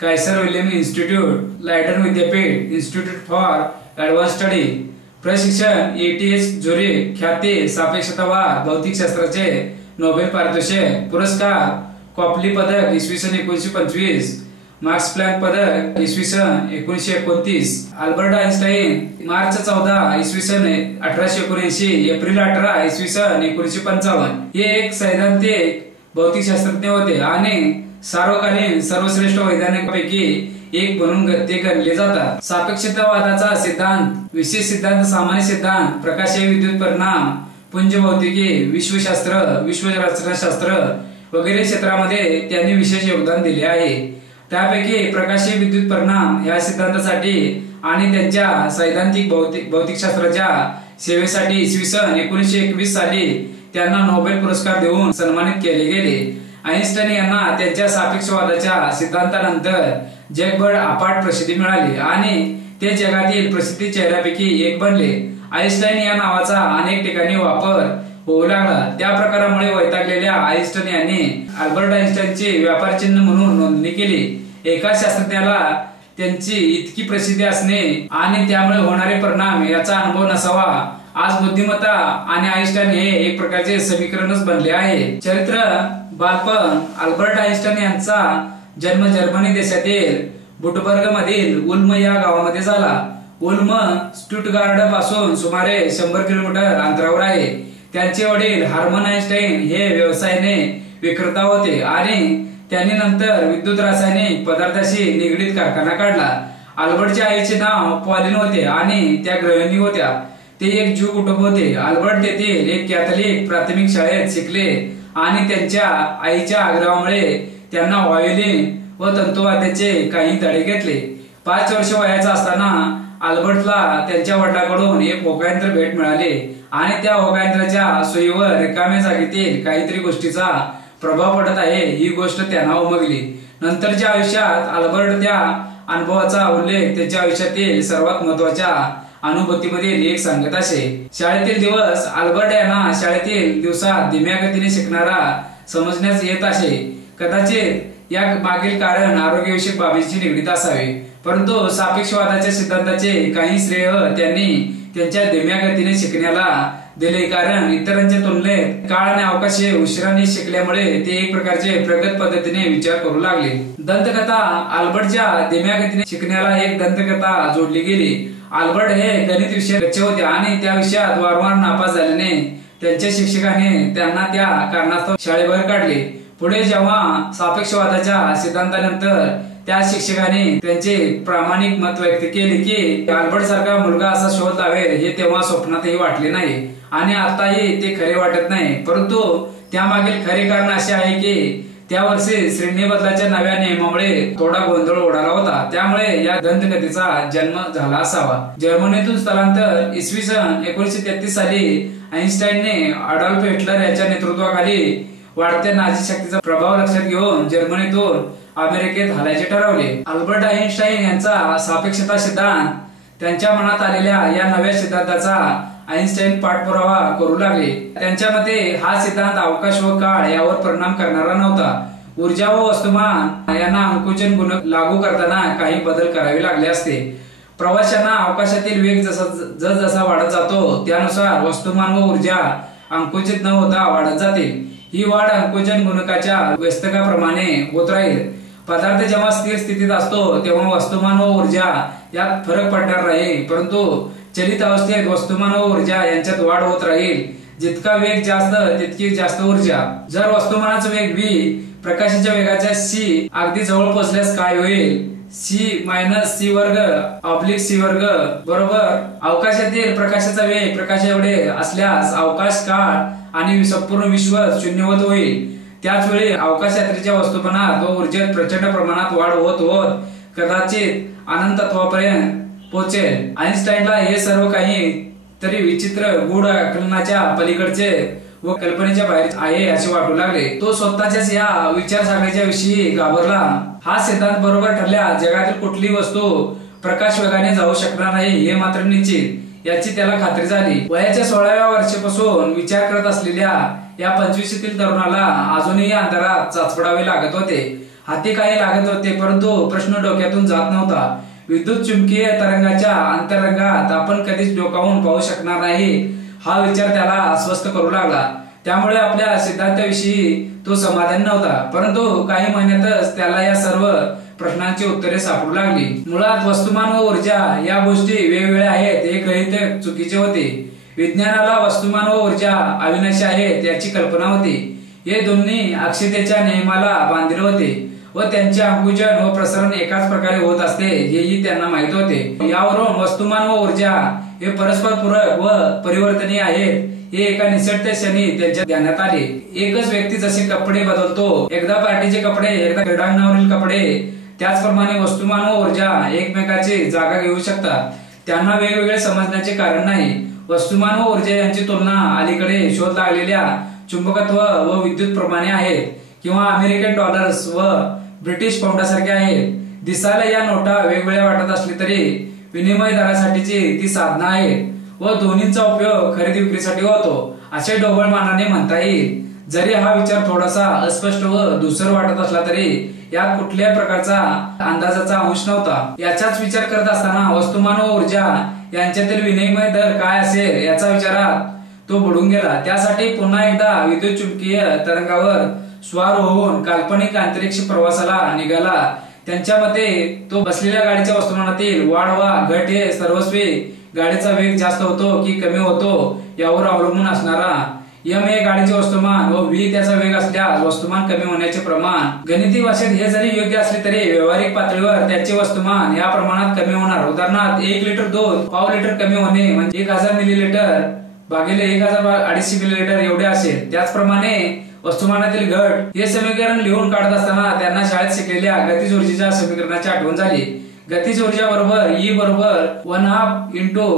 कायसर विल्यम इन्स्टिट्यूट, लायडन विद्यापीठ, इन्स्टिट्यूट फॉर ऍडव्हान्स स्टडी. प्रशिक्षण ETH झुरिक. ख्याती सापेक्षतावाद भौतिकशास्त्राचे नोबेल पारितोषिक. पुरस्कार कॉपली पदक IS 1925, मार्क्स प्लॅंक पदक IS 1929. Albert Einstein March 14 IS 1879, April 18 IS 1955. हे एक सैद्धांतिक भौतिकशास्त्रज्ञ होते आणि सार्वकालीन सर्वश्रेष्ठ वैज्ञानिकांपैकी एक म्हणून ते गणले जातात. सापेक्षतावादाचा सिद्धांत, विशेष सिद्धांत, सामान्य सिद्धांत, प्रकाशीय विद्युत परिणाम, पुंज भौतिकी, विश्वशास्त्र, विश्वरचनाशास्त्र वगैरे क्षेत्रामध्ये त्यांनी विशेष योगदान दिले आहे. त्यापैकी प्रकाशीय विद्युत परिणाम या सिद्धांतासाठी आणि त्यांच्या सैद्धांतिक भौतिकशास्त्राच्या सेवेसाठी IS 1921 साली त्यांना नोबेल पुरस्कार देऊन सन्मानित केले गेले. आइन्स्टाईन यांना त्यांच्या सापेक्षवादाच्या सिद्धांतानंतर जगभर अफाट प्रसिद्धी मिळाली आणि ते जगातील प्रसिद्ध चेहऱ्यापैकी एक बनले. आइन्स्टाईन या नावाचा अनेक ठिकाणी वापर होऊ लागला. त्या प्रकारामुळे वैतागलेल्या आइन्स्टाईन यांनी अल्बर्ट आइन्स्टाईनचे व्यापार चिन्ह म्हणून नोंदणी केली. एका शास्त्रज्ञाला त्यांची इतकी प्रसिद्धी असणे आणि त्यामुळे होणारे परिणाम याचा अनुभव नसावा. आज बुद्धिमत्ता आणि आइन्स्टाईन हे एक प्रकारचे समीकरणच बनले आहे. चरित्र बालपण. अल्बर्ट आइन्स्टाईन यांचा जन्म जर्मनी देशातील बुटबर्ग मधील उल्म या गावामध्ये झाला. उल्म स्टुटगार्ड पासून सुमारे 100 किलोमीटर अंतरावर आहे. त्यांचे वडील हार्मन आइन्स्टाईन हे व्यवसायाने विक्रेता होते आणि त्यांनी नंतर विद्युत रासायनिक पदार्थाशी निगडीत कारखाना काढला. अल्बर्टच्या आईचे नाव पॉलिन होते आणि त्या गृहिणी होत्या. ते एक ज्यू कुटुंब होते. अल्बर्ट तेथील एक कॅथलिक प्राथमिक शाळेत शिकले आणि त्यांच्या आईच्या आग्रहामुळे त्यांना व्हायोलिन व तंतुवाद्याचे काही धडे घेतले. 5 वर्ष वयाचा असताना अल्बर्टला त्यांच्या वडिलांकडून एक होकायंत्र भेट मिळाले आणि त्या होकायंत्राच्या सुईवर रिकाम्या जागेतील काहीतरी गोष्टीचा प्रभाव पडत आहे ही गोष्ट त्यांना उमगली. नंतरच्या आयुष्यात अल्बर्ट त्या अनुभवाचा उल्लेख त्याच्या आयुष्यातील सर्वात महत्वाच्या अनुभूतीमधील एक सांगत असे. शाळेतील दिवस. अल्बर्ट यांना शाळेतील दिवसात धीम्या गतीने शिकणारा समजण्यास येत असे. कदाचित या मागील कारण आरोग्यविषयक बाबींशी निगडीत असावे, परंतु सापेक्षवादाच्या सिद्धांताचे काही श्रेय त्यांनी त्यांच्या धीम्या गतीने शिकण्याला दिले, कारण इतरांच्या तुलनेत काळ आणि अवकाश हे उशिराने शिकल्यामुळे ते एक प्रकारचे प्रगत पद्धतीने विचार करू लागले. दंतकथा. अल्बर्टच्या धीम्या गतीने शिकण्याला एक दंतकथा जोडली गेली. अल्बर्ट हे गणित विषय गच्चे होते आणि त्या विषयात वारंवार नापास झाल्याने त्यांच्या शिक्षकाने त्यांना त्या कारणास्तव शाळेबाहेर काढले. पुढे जेव्हा सापेक्षवादाच्या सिद्धांतानंतर त्या शिक्षकाने त्यांचे प्रामाणिक मत व्यक्त केले की अल्बर्ट सारखा मुलगा असा शोध लावेल हे तेव्हा स्वप्नातही वाटले नाही आणि आताही ते खरे वाटत नाही. परंतु त्यामागील खरे कारण असे आहे की त्या वर्षी श्रेणी बदलाच्या नव्या नियमामुळे थोडा गोंधळ उडाला होता. त्यामुळे या दंतकथेचा जन्म झाला असावा. जर्मनीतून स्थलांतर. IS 1933 साली आइन्स्टाईनने अडॉल्फ हिटलर यांच्या नेतृत्वाखाली वाढत्या नाझी शक्तीचा प्रभाव लक्षात घेऊन जर्मनीतून अमेरिकेत हलायचे ठरवले. अल्बर्ट आइन्स्टाईन यांचा सापेक्षता सिद्धांत. त्यांच्या मनात आलेल्या या नव्या सिद्धांताचा आइन्स्टाईन पाठपुरावा करू लागले. त्यांच्या मते हा सिद्धांत अवकाश व काळ यावर परिणाम करणारा नव्हता. ऊर्जा व वस्तुमान यांना अंकुचन गुणक लागू करताना काही बदल करावे लागले असते. प्रवाशांना अवकाशातील वेग जसा वाढत जातो त्यानुसार वस्तुमान व ऊर्जा अंकुचित न होता वाढत जाते. ही वाढ अंकुचन गुणकाच्या व्यस्तकाप्रमाणे होत राहील. पदार्थ जेव्हा स्थिर स्थितीत असतो तेव्हा वस्तुमान व ऊर्जा यात फरक पडणार नाही, परंतु चलित अवस्थेत वस्तुमान व ऊर्जा यांच्यात वाढ होत राहील. जितका वेग जास्त तितकी जास्त ऊर्जा. जर वस्तुमानाचा वेग v प्रकाशाच्या वेगाच्या c अगदी जवळ पोहोचल्यास काय होईल? c वर्ग c वर्ग बरोबर अवकाशातील प्रकाशाचा वेग प्रकाश एवढे असल्यास अवकाश काळ आणि संपूर्ण विश्व शून्यवत होईल. त्याच वेळी अवकाश यात्रेच्या वस्तुमानात व ऊर्जेत प्रचंड प्रमाणात वाढ होत होत कदाचित अनंतत्वापर्यंत पोहोचेल. आइन्स्टाईनला हे सर्व काही तरी विचित्र गूढ आकलनाच्या पलीकडचे व कल्पनेच्या बाहेर आहे असे वाटू लागले. तो स्वतःच्याच या विचारसागणीच्या विषयी घाबरला. हा सिद्धांत बरोबर ठरल्या जगातील कुठली वस्तू प्रकाश वेगाने जाऊ शकणार नाही हे मात्र निश्चित. याची त्याला खात्री झाली. वयाच्या 16व्या वर्षापासून विचार करत असलेल्या या 25तील तरुणाला अजूनही अंधारात चाचपडावे लागत होते. हाती काही लागत होते, परंतु प्रश्न डोक्यातून जात नव्हता. विद्युत चुंबकीय तरंगाच्या अंतरंगात आपण कधीच डोकावून पाहू शकणार नाही हा विचार त्याला अस्वस्थ करू लागला. त्यामुळे आपल्या सिद्धांताविषयी तो समाधान नव्हता. परंतु काही महिन्यातच त्याला या सर्व प्रश्नांची उत्तरे सापडू लागली. मुळात वस्तुमान व ऊर्जा या गोष्टी वेगवेगळ्या आहेत हे गृहीत चुकीचे होते. विज्ञानाला वस्तुमान व ऊर्जा अविनाशी आहेत याची कल्पना होती. हे दोन्ही अक्षयतेच्या नियमाला बांधले होते व त्यांचे अंकुजन व प्रसरण एकाच प्रकारे होत असते हेही त्यांना माहित होते. यावरून वस्तुमान व ऊर्जा हे परस्पर पूरक व परिवर्तनीय आहेत हे एका निसटत्या क्षणी त्यांच्या ध्यानात आले. एकच व्यक्ती जसे कपडे बदलतो, एकदा पार्टीचे कपडे, एकदा क्रीडांगणावरील कपडे, त्याचप्रमाणे वस्तुमान व ऊर्जा एकमेकाची जागा घेऊ शकतात. त्यांना वेगवेगळे समजण्याचे कारण नाही. वस्तुमान व ऊर्जा यांची तुलना अलीकडे शोध लागलेल्या चुंबकत्व व विद्युत प्रमाणे आहेत किंवा अमेरिकन डॉलर्स व ब्रिटिश पाऊंडासारखे आहेत. दिसायला या नोटा वेगवेगळ्या वाटत असले तरी विनिमय दरासाठीची ती साधनं आहेत व दोन्हींचा उपयोग खरेदी विक्रीसाठी होतो असे ढोबळ मानाने म्हणता येईल. जरी हा विचार थोडासा अस्पष्ट व धूसर वाटत असला तरी यात कुठल्याही प्रकारचा अंदाजाचा अंश नव्हता. याचाच विचार करत असताना वस्तुमान व ऊर्जा यांच्यातील विनिमय दर काय असेल याचा विचारात तो बुडून गेला. त्यासाठी पुन्हा एकदा विद्युत चुंबकीय तरंगावर स्वार होऊन काल्पनिक अंतरिक्ष प्रवासाला निघाला. त्यांच्या मते तो बसलेल्या गाडीच्या वस्तुमानातील वाढ वा घट हे सर्वस्वी गाडीचा वेग जास्त होतो की कमी होतो यावर अवलंबून असणारा एम हे गाडीचे वस्तुमान व व्ही त्याचा वेग असल्यास वस्तुमान कमी होण्याचे प्रमाण. गणिती भाषेत हे जरी योग्य असले तरी व्यावहारिक पातळीवर त्याचे वस्तुमान या प्रमाणात कमी होणार. उदाहरणार्थ 1 लिटर दूध पाव लिटर कमी होणे म्हणजे 1000 मिलीलिटर भागिले 1250 मिलीलिटर एवढे असेल. त्याचप्रमाणे वस्तुमानातील घट हे समीकरण लिहून काढत असताना त्यांना शाळेत शिकलेल्या गतिज ऊर्जेच्या समीकरणाची आठवण झाली. गतिज ऊर्जा बरोबर E बरोबर 1/2 इंटू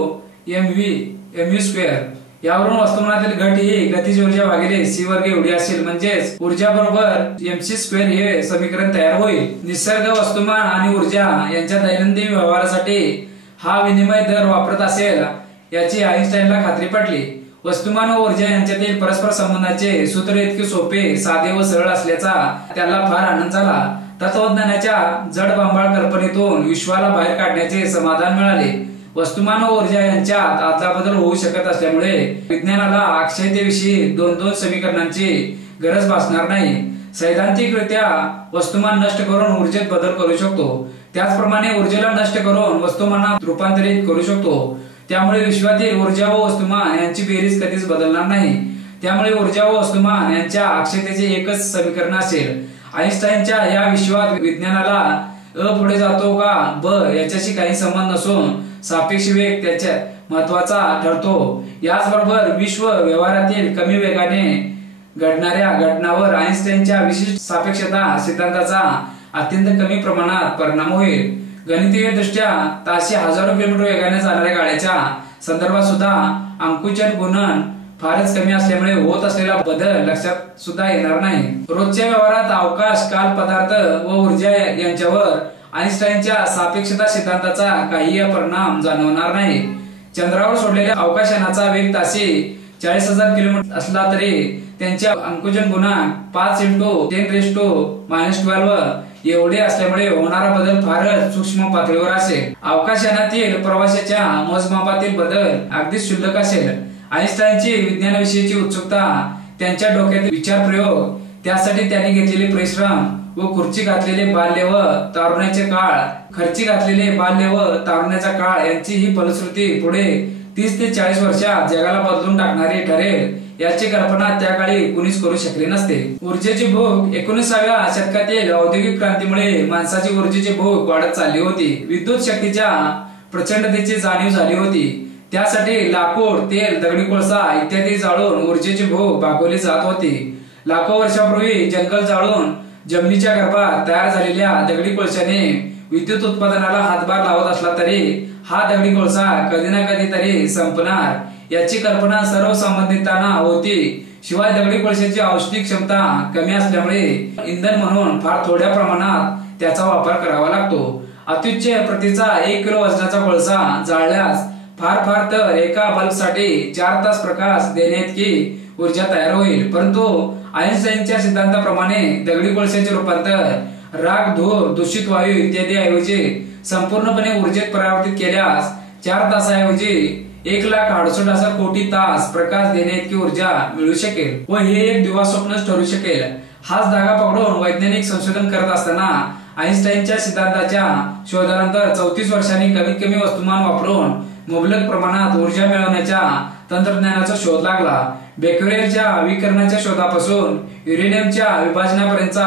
mv स्क्वेअर. यावरून वस्तुमानातील घट ही गतिज ऊर्जा भागिले c वर्ग एवढी असेल. म्हणजेच ऊर्जा बरोबर mc स्क्वेअर हे समीकरण तयार होईल. निसर्ग, वस्तुमान आणि ऊर्जा यांच्या दैनंदिन व्यवहारासाठी हा विनिमय दर वापरत असेल याची आईन्स्टाईनला खात्री पटली. वस्तुमान व ऊर्जा यांच्यातील परस्पर संबंधाचे सूत्र इतके सोपे, साधे व सरळ असल्याचा त्याला फार आनंद झाला. तत्वज्ञानाच्या जडबांबाळ कल्पनेतून विश्वाला बाहेर काढण्याचे समाधान मिळाले. वस्तुमान व ऊर्जा यांच्यात अदलाबदल होऊ शकत असल्यामुळे विज्ञानाला अक्षयतेविषयी 2 समीकरणांची गरज भासणार नाही. सैद्धांतिकरित्या वस्तुमान नष्ट करून ऊर्जेत बदल करू शकतो, त्याचप्रमाणे ऊर्जेला नष्ट करून वस्तुमानात रूपांतरित करू शकतो. त्यामुळे विश्वातील ऊर्जा व वस्तुमान यांची बेरीज कधीच बदलणार नाही. त्यामुळे ऊर्जा व वस्तुमान यांच्या अक्षयतेचे एकच समीकरण असेल. आईन्स्टाईनच्या या विश्वात विज्ञानाला अ पुढे जातो का ब याच्याशी काही संबंध नसून सापेक्ष वेग त्याच्या महत्वाचा ठरतो. याचबरोबर विश्व व्यवहारातील कमी वेगाने घडणाऱ्या घटनांवर आईन्स्टाईनच्या विशिष्ट सापेक्षता सिद्धांताचा अत्यंत कमी प्रमाणात परिणाम होईल. गणितीय दृष्ट्या ताशी हजारो किलोमीटर वेगाने जाणाऱ्या गाड्याच्या संदर्भात सुद्धा अंकुचन गुणन फारच कमी असल्यामुळे होत असलेला बदल लक्षात सुद्धा येणार नाही. रोजच्या व्यवहारात अवकाश, काल, पदार्थ व ऊर्जा यांच्यावर आईन्स्टाईनच्या सापेक्षता सिद्धांताचा काही परिणाम जाणवणार नाही. चंद्रावर सोडलेल्या अवकाशयानाचा वेग ताशी 40,000 किलोमीटर असला तरी त्यांच्या अंकुजन गुणांक 5 × 10⁻12 एवढे असल्यामुळे होणारा बदल फारच सूक्ष्म पातळीवर असेल. अवकाशयानातील प्रवाशाच्या मोजमापातील बदल अगदी क्षुल्लक असेल. आईन्स्टाईनची विज्ञानाविषयीची उत्सुकता, त्यांच्या डोक्यातील विचार प्रयोग, त्यासाठी त्यांनी घेतलेले परिश्रम व खर्ची घातलेले बाल्य व तारुण्याचा काळ यांची ही फलश्रुती पुढे 30 ते 40 वर्षात जगाला बदलून टाकणारी ठरेल याची कल्पना त्या काळी कुणीच करू शकले नसते. ऊर्जेची भूक 19व्या शतकातील औद्योगिक क्रांतीमुळे माणसाची ऊर्जेची भूक वाढत चालली होती. विद्युत शक्तीच्या प्रचंडतेची जाणीव झाली होती. त्यासाठी लाकूड, तेल, दगडी कोळसा इत्यादी जाळून ऊर्जेची भूक भागवली जात होती. लाखो वर्षापूर्वी जंगल जाळून जमिनीच्या गर्भात तयार झालेल्या दगडी कोळशाने विद्युत उत्पादनाला हातभार लावत असला तरी हा दगडी कोळसा कधी ना कधी तरी संपणार याची कल्पना सर्व संबंधितांना होती. शिवाय दगडी कोळशाची औष्णिक क्षमता कमी असल्यामुळे इंधन म्हणून फार थोड्या प्रमाणात त्याचा वापर करावा लागतो. अत्युच्च प्रतीचा 1 किलो वजनाचा कोळसा जाळल्यास फार फार तर एका बल्बसाठी 4 तास प्रकाश देण्याइतकी ऊर्जा तयार होईल। परंतु आइन्स्टाईनच्या सिद्धांताप्रमाणे दगडी कोळशाचे रूपांतर राख, धूर, दूषित वायू इत्यादी ऐवजी संपूर्णपणे ऊर्जेत परावर्तित केल्यास 4 तासाऐवजी 1,68,000 कोटी तास प्रकाश देण्याइतकी ऊर्जा मिळू शकेल व हे एक दिवास्वप्नच ठरू शकेल। हाच धागा पकडून वैज्ञानिक संशोधन करत असताना आइन्स्टाईनच्या सिद्धांताच्या शोधानंतर 34 वर्षांनी कमीत कमी वस्तुमान वापरून मुबलक प्रमाणात ऊर्जा मिळवण्याच्या तंत्रज्ञानाचा शोध लागला। बेक्वेरेलच्या विकिरणाच्या शोधापासून युरेनियमच्या विभाजनापर्यंतचा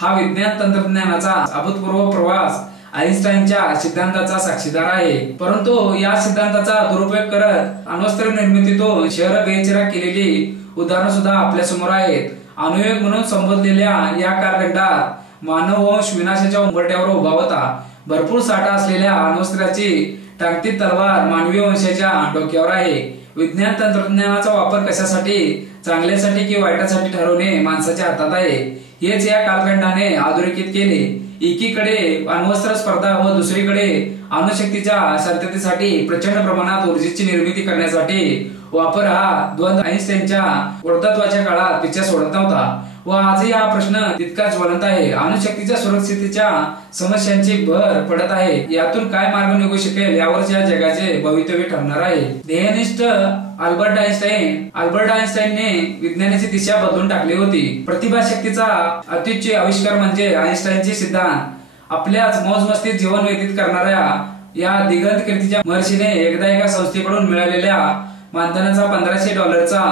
हा विज्ञान तंत्रज्ञानाचा अभूतपूर्व प्रवास आइन्स्टाईनच्या सिद्धांताचा साक्षीदार आहे। परंतु या सिद्धांताचा दुरुपयोग करत अण्वस्त्र निर्मितीतून शहर बेचिराख केलेली उदाहरणं सुद्धा आपल्या समोर आहेत। अणुयुग म्हणून संबोधलेल्या या कालखंडात मानववंश विनाशाच्या उंबरठ्यावर उभा होता। भरपूर साठा असलेल्या अण्वस्त्राची टांगती तलवार मानवी वंशाच्या डोक्यावर आहे। विज्ञान तंत्रज्ञानाचा वापर कशासाठी, चांगल्यासाठी की वाईटासाठी ठरवणे माणसाच्या हातात आहे। हेच या कालखंडाने अधोरेखित केले। एकीकडे अण्वस्त्र स्पर्धा व दुसरीकडे अणुशक्तीच्या शांततेसाठी प्रचंड प्रमाणात ऊर्जेची निर्मिती करण्यासाठी वापर हा द्वंद्व आइन्स्टाईनच्या वृद्धत्वाच्या काळात पिच्छा सोडत नव्हता व आजही हा प्रश्न तितकाच ज्वलंत आहे। अणुशक्तीच्या सुरक्षिततेच्या समस्यांची भर पडत आहे। यातून काय मार्ग निघू शकेल यावरच या जगाचे भवितव्य ठरणार आहे। ध्येयनिष्ठ अल्बर्ट आइन्स्टाईनने विज्ञानाची दिशा बदलून टाकली होती। प्रतिभाशक्तीचा अत्युच्च आविष्कार म्हणजे आइन्स्टाईनचे सिद्धांत। आपल्याच मौजमस्तीत जीवन व्यतीत करणाऱ्या या दिगंत कीर्तीच्या महर्षीने एकदा एका संस्थेकडून मिळालेल्या मानधनाचा $1500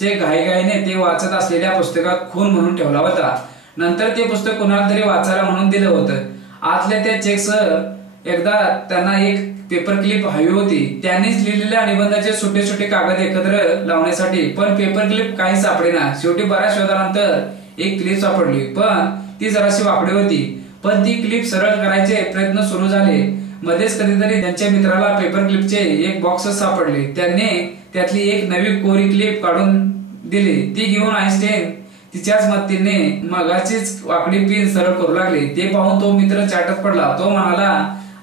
चेक घाईघाईने ते वाचत असलेल्या पुस्तकात खून म्हणून ठेवला होता। नंतर ते पुस्तक कुणाला तरी वाचायला म्हणून दिलं होतं। आतल्या त्या चेकसह एकदा त्यांना एक पेपर क्लिप हवी होती। त्यांनीच लिहिलेल्या निबंधाचे छोटे छोटे कागद एकत्र लावण्यासाठी, पण पेपर क्लिप काही सापडेना। शेवटी बऱ्याच शोधानंतर एक क्लिप सापडली, पण ती जराशी वाकडी होती। पण ती क्लिप सरळ करायचे प्रयत्न सुरू झाले। मध्येच कधीतरी त्यांच्या मित्राला पेपर क्लिपचे एक बॉक्स सापडले। त्यांनी त्यातली एक नवी कोरी क्लिप काढून दिली। ती घेऊन आइन्स्टाईन तिच्याच मदतीने मगाचीच वाकडी पिन सरळ करू लागले। ते पाहून तो मित्र चाटत पडला। तो म्हणाला,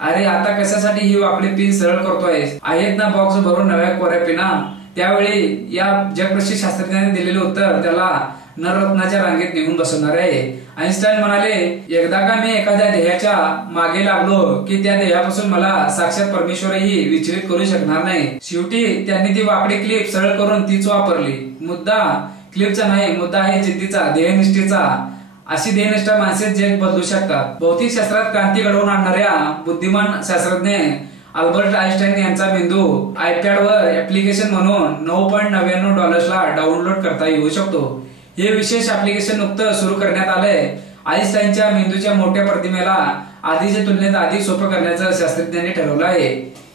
अरे आता कशासाठी ही वाकडी पिन सरळ करतोय? आहेत ना बॉक्स भरून नव्या कोऱ्या पिना? त्यावेळी या जगप्रसिद्ध शास्त्रज्ञाने दिलेले उत्तर त्याला नररत्नाच्या रांगेत नेऊन बसवणारे आहे। आइन्स्टाईन म्हणाले, एकदा का मी एखाद्या ध्येयाच्या मागे लागलो की त्या ध्येयापासून मला साक्षात परमेश्वरही विचलित करू शकणार नाही। शेवटी त्यांनी ती वाकडी क्लिप सरळ करून तीच वापरली। मुद्दा क्लिपचा नाही, मुद्दा आहे जिद्दीचा, ध्येयनिष्ठेचा। अशी ध्येयनिष्ठा माणसेच जग बदलू शकतात। भौतिक शास्त्रात क्रांती घडवून आणणाऱ्या बुद्धिमान शास्त्रज्ञ अल्बर्ट आइन्स्टाईन यांचा मेंदू आयपॅडवर ऍप्लिकेशन म्हणून $9.99 ला डाउनलोड करता येऊ शकतो। हे विशेष ऍप्लिकेशन नुकतं सुरू करण्यात आलंय। आइन्स्टाईनच्या मेंदूच्या मोठ्या प्रतिमेला आधीच्या तुलनेत अधिक सोपं करण्याचं शास्त्रज्ञांनी ठरवलं आहे।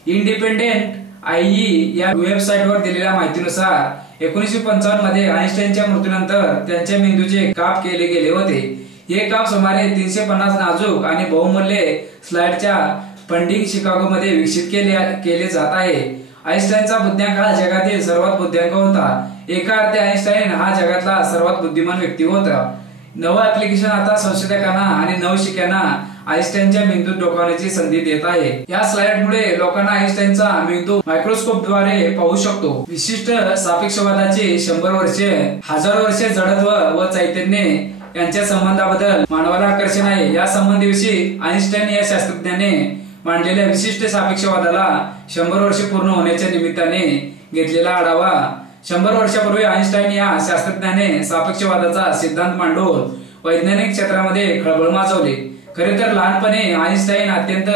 इंडिपेंडेंट आयई या वेबसाईटवर दिलेल्या माहितीनुसार 1955 मध्ये आइन्स्टाईनच्या मृत्यूनंतर त्यांच्या मेंदूचे काप केले गेले होते। हे काप सुमारे 350 नाजूक आणि बहुमूल्य स्लाइडच्या फंडिंग शिकागोमध्ये विकसित केले जात आहे। आइन्स्टाईनचा बुद्ध्यांक हा जगातील सर्वात बुद्धिमान होता। एका अर्थी आइन्स्टाईन हा जगातला सर्वात बुद्धिमान व्यक्ती होता। नवं ऍप्लिकेशन आता संशोधकांना आणि नवशिक्यांना आइन्स्टाईनच्या मेंदूत डोकावण्याची संधी देत आहे। या स्लाइडमुळे लोकांना आइन्स्टाईनचा मेंदू मायक्रोस्कोपद्वारे पाहू शकतो। विशिष्ट सापेक्षवादाची 100 वर्षे, 1000 वर्षे जडत्व व चैतन्य यांच्या संबंधाबद्दल मानवाला आकर्षण आहे। या संबंधाविषयी आइन्स्टाईन या शास्त्रज्ञाने मांडलेल्या विशिष्ट सापेक्षवादाला 100 वर्षे पूर्ण होण्याच्या निमित्ताने घेतलेला आढावा। 100 वर्षापूर्वी आइन्स्टाईन या शास्त्रज्ञाने सापेक्षवादाचा सिद्धांत मांडून वैज्ञानिक क्षेत्रामध्ये खळबळ माजवली। खरे तर लहानपणी आइन्स्टाईन अत्यंत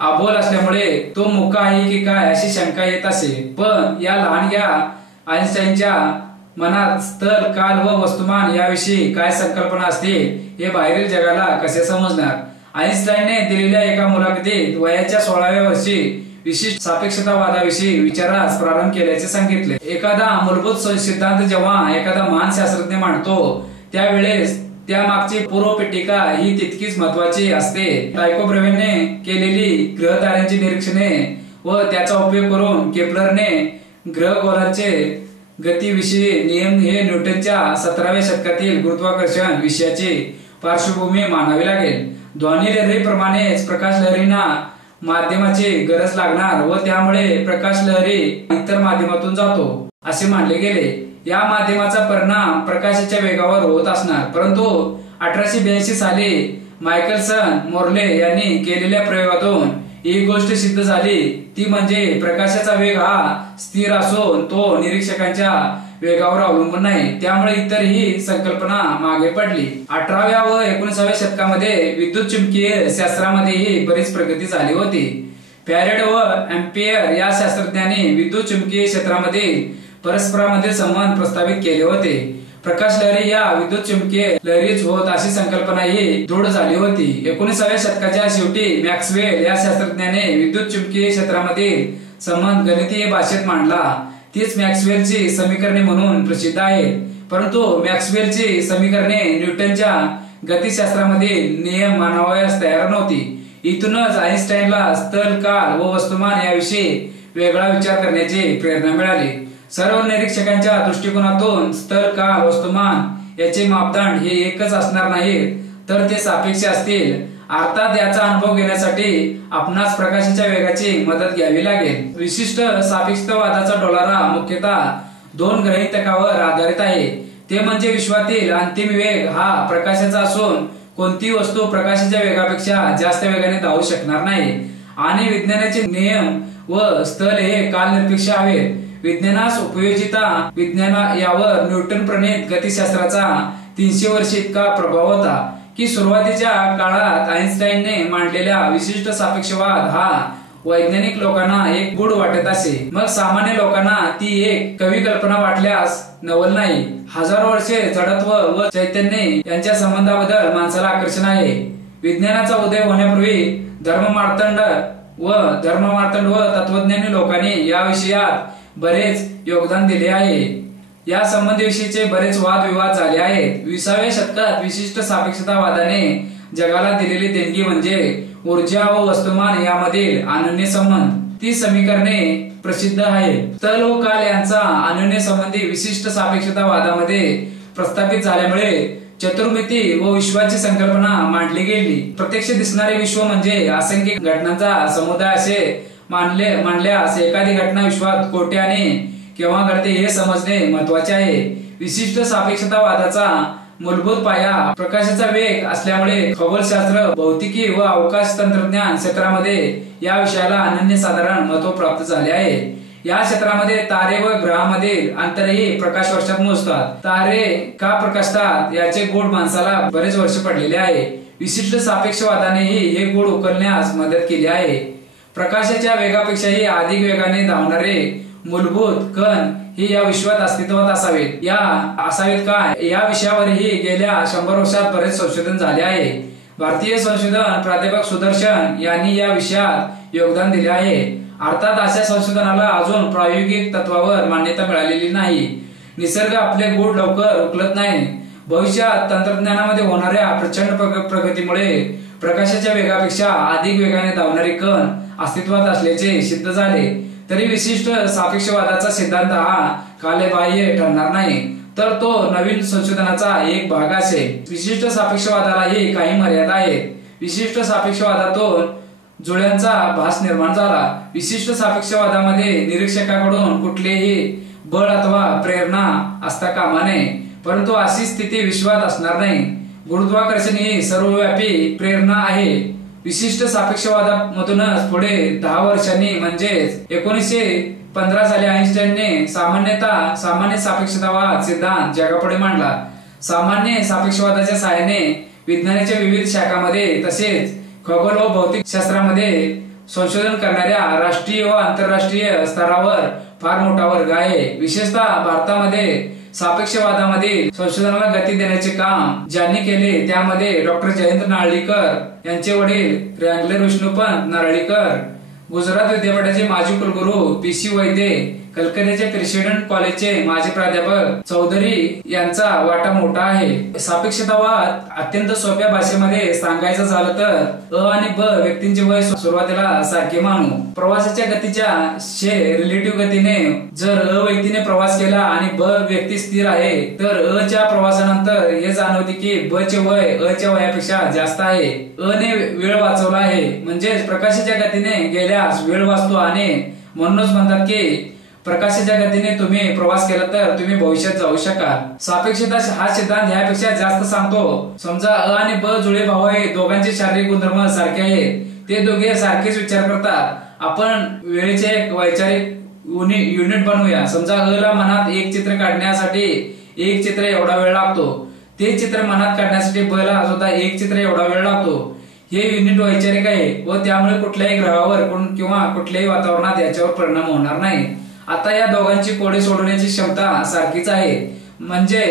अबोल असल्यामुळे तो मुका आहे की काय अशी शंका येत असे। पण या लहानग्या आइन्स्टाईनच्या मनात स्थल, काल व वस्तुमान याविषयी काय संकल्पना असते हे बाहेरील जगाला कसे समजणार? आइन्स्टाईनने दिलेल्या एका मुलाखतीत वयाच्या 16व्या वर्षी विशिष्ट सापेक्षतावादाविषयी विचारास प्रारंभ केल्याचे सांगितले। एखादा मूलभूत सिद्धांत जेव्हा एखादा महान शास्त्रज्ञ मांडतो त्यावेळेस त्यामागची पूर्वपीठिका ही तितकीच महत्वाची असते। टायको ब्रेव्हेने केलेली ग्रहताऱ्यांची निरीक्षणे व त्याचा उपयोग करून केप्लरने ग्रहगोलांचे गतीविषयी नियम हे न्यूटनच्या 17व्या शतकातील गुरुत्वाकर्षण विषयाची पार्श्वभूमी मानावी लागेल। ध्वनी लहरीप्रमाणेच प्रकाश लहरींना माध्यमाची गरज लागणार व त्यामुळे प्रकाश लहरी इतर माध्यमातून जातो असे मानले गेले। या माध्यमाचा परिणाम प्रकाशाच्या वेगावर होत असणार, परंतु 1882 साली मायकलसन मोर्ले यांनी केलेल्या प्रयोगातून एक गोष्ट सिद्ध झाली, ती म्हणजे प्रकाशाचा वेग हा स्थिर असून तो निरीक्षकांच्या वेगावर अवलंबून नाही। त्यामुळे इतर ही संकल्पना मागे पडली। 18व्या व 19व्या शतकामध्ये विद्युत चुंबकीय शास्त्रामध्येही बरीच प्रगती झाली होती। फॅरेडे व एम्पियर या शास्त्रज्ञांनी विद्युत चुंबकीय क्षेत्रामध्ये परस्परांमधील संबंध प्रस्थापित केले होते। प्रकाश लहरी या विद्युत चुंबकीय लहरीच होत अशी कल्पना ही दृढ झाली होती। 19व्या शतकाच्या शेवटी मॅक्सवेल या शास्त्रज्ञाने विद्युत चुंबकीय क्षेत्रामधील संबंध गणितीय भाषेत मांडला। तीच मॅक्सवेलची समीकरणे म्हणून प्रसिद्ध आहेत। परंतु मॅक्सवेलची समीकरणे न्यूटनच्या गतिशास्त्रामधील नियम मानावयास तयार नव्हती। इथूनच आइन्स्टाईनला स्थल, काल व वस्तुमान याविषयी वेगळा विचार करण्याची प्रेरणा मिळाली। सर्व निरीक्षकांच्या दृष्टिकोनातून स्थल, काल, वस्तुमान याचे मापदंड हे एकच असणार नाहीत, तर ते सापेक्ष असतील। अर्थात याचा अनुभव घेण्यासाठी आपणास प्रकाशाच्या वेगाची मदत घ्यावी लागेल। विशिष्ट सापेक्षतावादाचा डोलारा मुख्यतः दोन गृहीतकावर आधारित आहे, ते म्हणजे विश्वातील अंतिम वेग हा प्रकाशाचा असून कोणती वस्तू प्रकाशाच्या वेगापेक्षा जास्त वेगाने धावू शकणार नाही, आणि विज्ञानाचे नियम व स्थल हे कालनिरपेक्ष आहेत। विज्ञानास उपयोजिता विज्ञान यावर न्यूटन प्रणीत गतिशास्त्राचा 300 वर्ष इतका प्रभाव होता की सुरुवातीच्या काळात आइन्स्टाईनने मांडलेला विशिष्ट सापेक्षवाद हा वैज्ञानिक लोकांना एक गूढ वाटत असे। मग सामान्य लोकांना ती एक कवी कल्पना वाटल्यास नवल नाही। हजारो वर्षे जडत्व व चैतन्य यांच्या संबंधाबद्दल माणसाला आकर्षण आहे। विज्ञानाचा उदय होण्यापूर्वी धर्ममार्तंड व तत्वज्ञानी लोकांनी या विषयात बरेच योगदान दिले आहे। या संबंधीविषयीचे बरेच वादविवाद झाले आहेत। 20व्या शतकात विशिष्ट सापेक्षतावादाने जगाला दिलेली देणगी म्हणजे ऊर्जा व वस्तुमान यामधील अनन्य संबंध। ती समीकरणे प्रसिद्ध आहेत। स्थल व काल यांचा अनन्य संबंधी विशिष्ट सापेक्षतावादामध्ये प्रस्थापित झाल्यामुळे चतुर्मिती व विश्वाची संकल्पना मांडली गेली। प्रत्यक्ष दिसणारे विश्व म्हणजे असंख्य घटनांचा समुदाय असे मानल्यास एखादी घटना विश्वात कोट्याने केव्हा घडते हे समजणे महत्वाचे आहे। विशिष्ट सापेक्षतावादाचा मूलभूत पाया प्रकाशाचा वेग असल्यामुळे खगोलशास्त्र, भौतिकी व अवकाश तंत्रज्ञान क्षेत्रामध्ये या विषयाला अनन्यसाधारण महत्व प्राप्त झाले आहे। या क्षेत्रामध्ये तारे व ग्रहांमधील अंतरही प्रकाश वर्षात मोजतात। तारे का प्रकाशतात याचे गूढ माणसाला बरेच वर्ष पडलेले आहे। विशिष्ट सापेक्षवादानेही हे गूढ उकलण्यास मदत केली आहे। प्रकाशाच्या वेगापेक्षाही अधिक वेगाने धावणारे मूलभूत कण ही या विश्वात अस्तित्वात असावेत काय या विषयावरही गेल्या 100 वर्षात बरेच संशोधन झाले आहे। भारतीय संशोधन प्राध्यापक सुदर्शन यांनी या विषयात योगदान दिले आहे। अर्थात अशा संशोधनाला अजून प्रायोगिक तत्वावर मान्यता मिळालेली नाही। निसर्ग आपले गूढ लवकर उकलत नाही। भविष्यात तंत्रज्ञानामध्ये होणाऱ्या प्रचंड प्रगतीमुळे प्रकाशाच्या वेगापेक्षा अधिक वेगाने धावणारे कण अस्तित्वात असल्याचे सिद्ध झाले, तरी विशिष्ट सापेक्षवादाचा सिद्धांत हा कालबाह्य ठरणार नाही, तर तो नवीन संशोधनाचा एक भाग असेल। विशिष्ट सापेक्षवादालाही काही मर्यादा आहेत। विशिष्ट सापेक्षवादातून जुळ्यांचा भास निर्माण झाला। विशिष्ट सापेक्षवादामध्ये निरीक्षकाकडून कुठलेही बळ अथवा प्रेरणा असता कामा नये, परंतु अशी स्थिती विश्वात असणार नाही। गुरुत्वाकर्षण ही सर्वव्यापी प्रेरणा आहे। विशिष्ट सापेक्षवादामधूनच पुढे 10 वर्षांनी म्हणजेच 1915 साली आइन्स्टाईनने सामान्य सापेक्षतावाद सिद्धांत जगापुढे मांडला। सामान्य सापेक्षवादाच्या सहाय्याने विज्ञानाच्या विविध शाखांमध्ये तसेच खगोल व भौतिक शास्त्रामध्ये संशोधन करणाऱ्या राष्ट्रीय व आंतरराष्ट्रीय स्तरावर फार मोठा वर्ग आहे। विशेषतः भारतामध्ये सापेक्षवादामध्ये संशोधनाला गती देण्याचे काम ज्यांनी केले त्यामध्ये डॉक्टर जयेंद्र नारळीकर यांचे वडील रँगलर विष्णुपंत नारळीकर, गुजरात विद्यापीठाचे माजी कुलगुरू PC वैद्य कलकत्त्याचे प्रेसिडेंट कॉलेजचे माजी प्राध्यापक चौधरी यांचा वाटा मोठा आहे। सापेक्षतावाद अत्यंत सोप्या भाषेमध्ये सांगायचं झालं तर अ आणि ब व्यक्तींचे वय सुरुवातीला सारखे मानू। प्रवासाच्या गतीच्या रिलेटिव्ह गतीने जर अ व्यक्तीने प्रवास केला आणि ब व्यक्ती स्थिर आहे तर अ च्या प्रवासानंतर हे जाणवते की ब चे वय अ च्या वयापेक्षा जास्त आहे। अ ने वेळ वाचवला आहे, म्हणजेच प्रकाशाच्या गतीने गेल्यास वेळ वाचतो आणि म्हणूनच म्हणतात की प्रकाशाच्या गतीने तुम्ही प्रवास केला तर तुम्ही भविष्यात जाऊ शकाल। सापेक्षता हा सिद्धांत ह्यापेक्षा जास्त सांगतो। समजा अ आणि ब जुळे भाऊ आहे, दोघांचे शारीरिक गुणधर्म सारखे आहेत, ते दोघे सारखेच विचार करतात। आपण वेळेचे एक वैचारिक युनिट बनवूया। समजा अ ला मनात एक चित्र काढण्यासाठी एक चित्र एवढा वेळ लागतो, ते चित्र मनात काढण्यासाठी ब ला सुद्धा एक चित्र एवढा वेळ लागतो। हे युनिट वैचारिक आहे व त्यामुळे कुठल्याही ग्रहावर किंवा कुठल्याही वातावरणात याच्यावर परिणाम होणार नाही। आता या दोघांची कोडे सोडवण्याची क्षमता सारखीच आहे, म्हणजे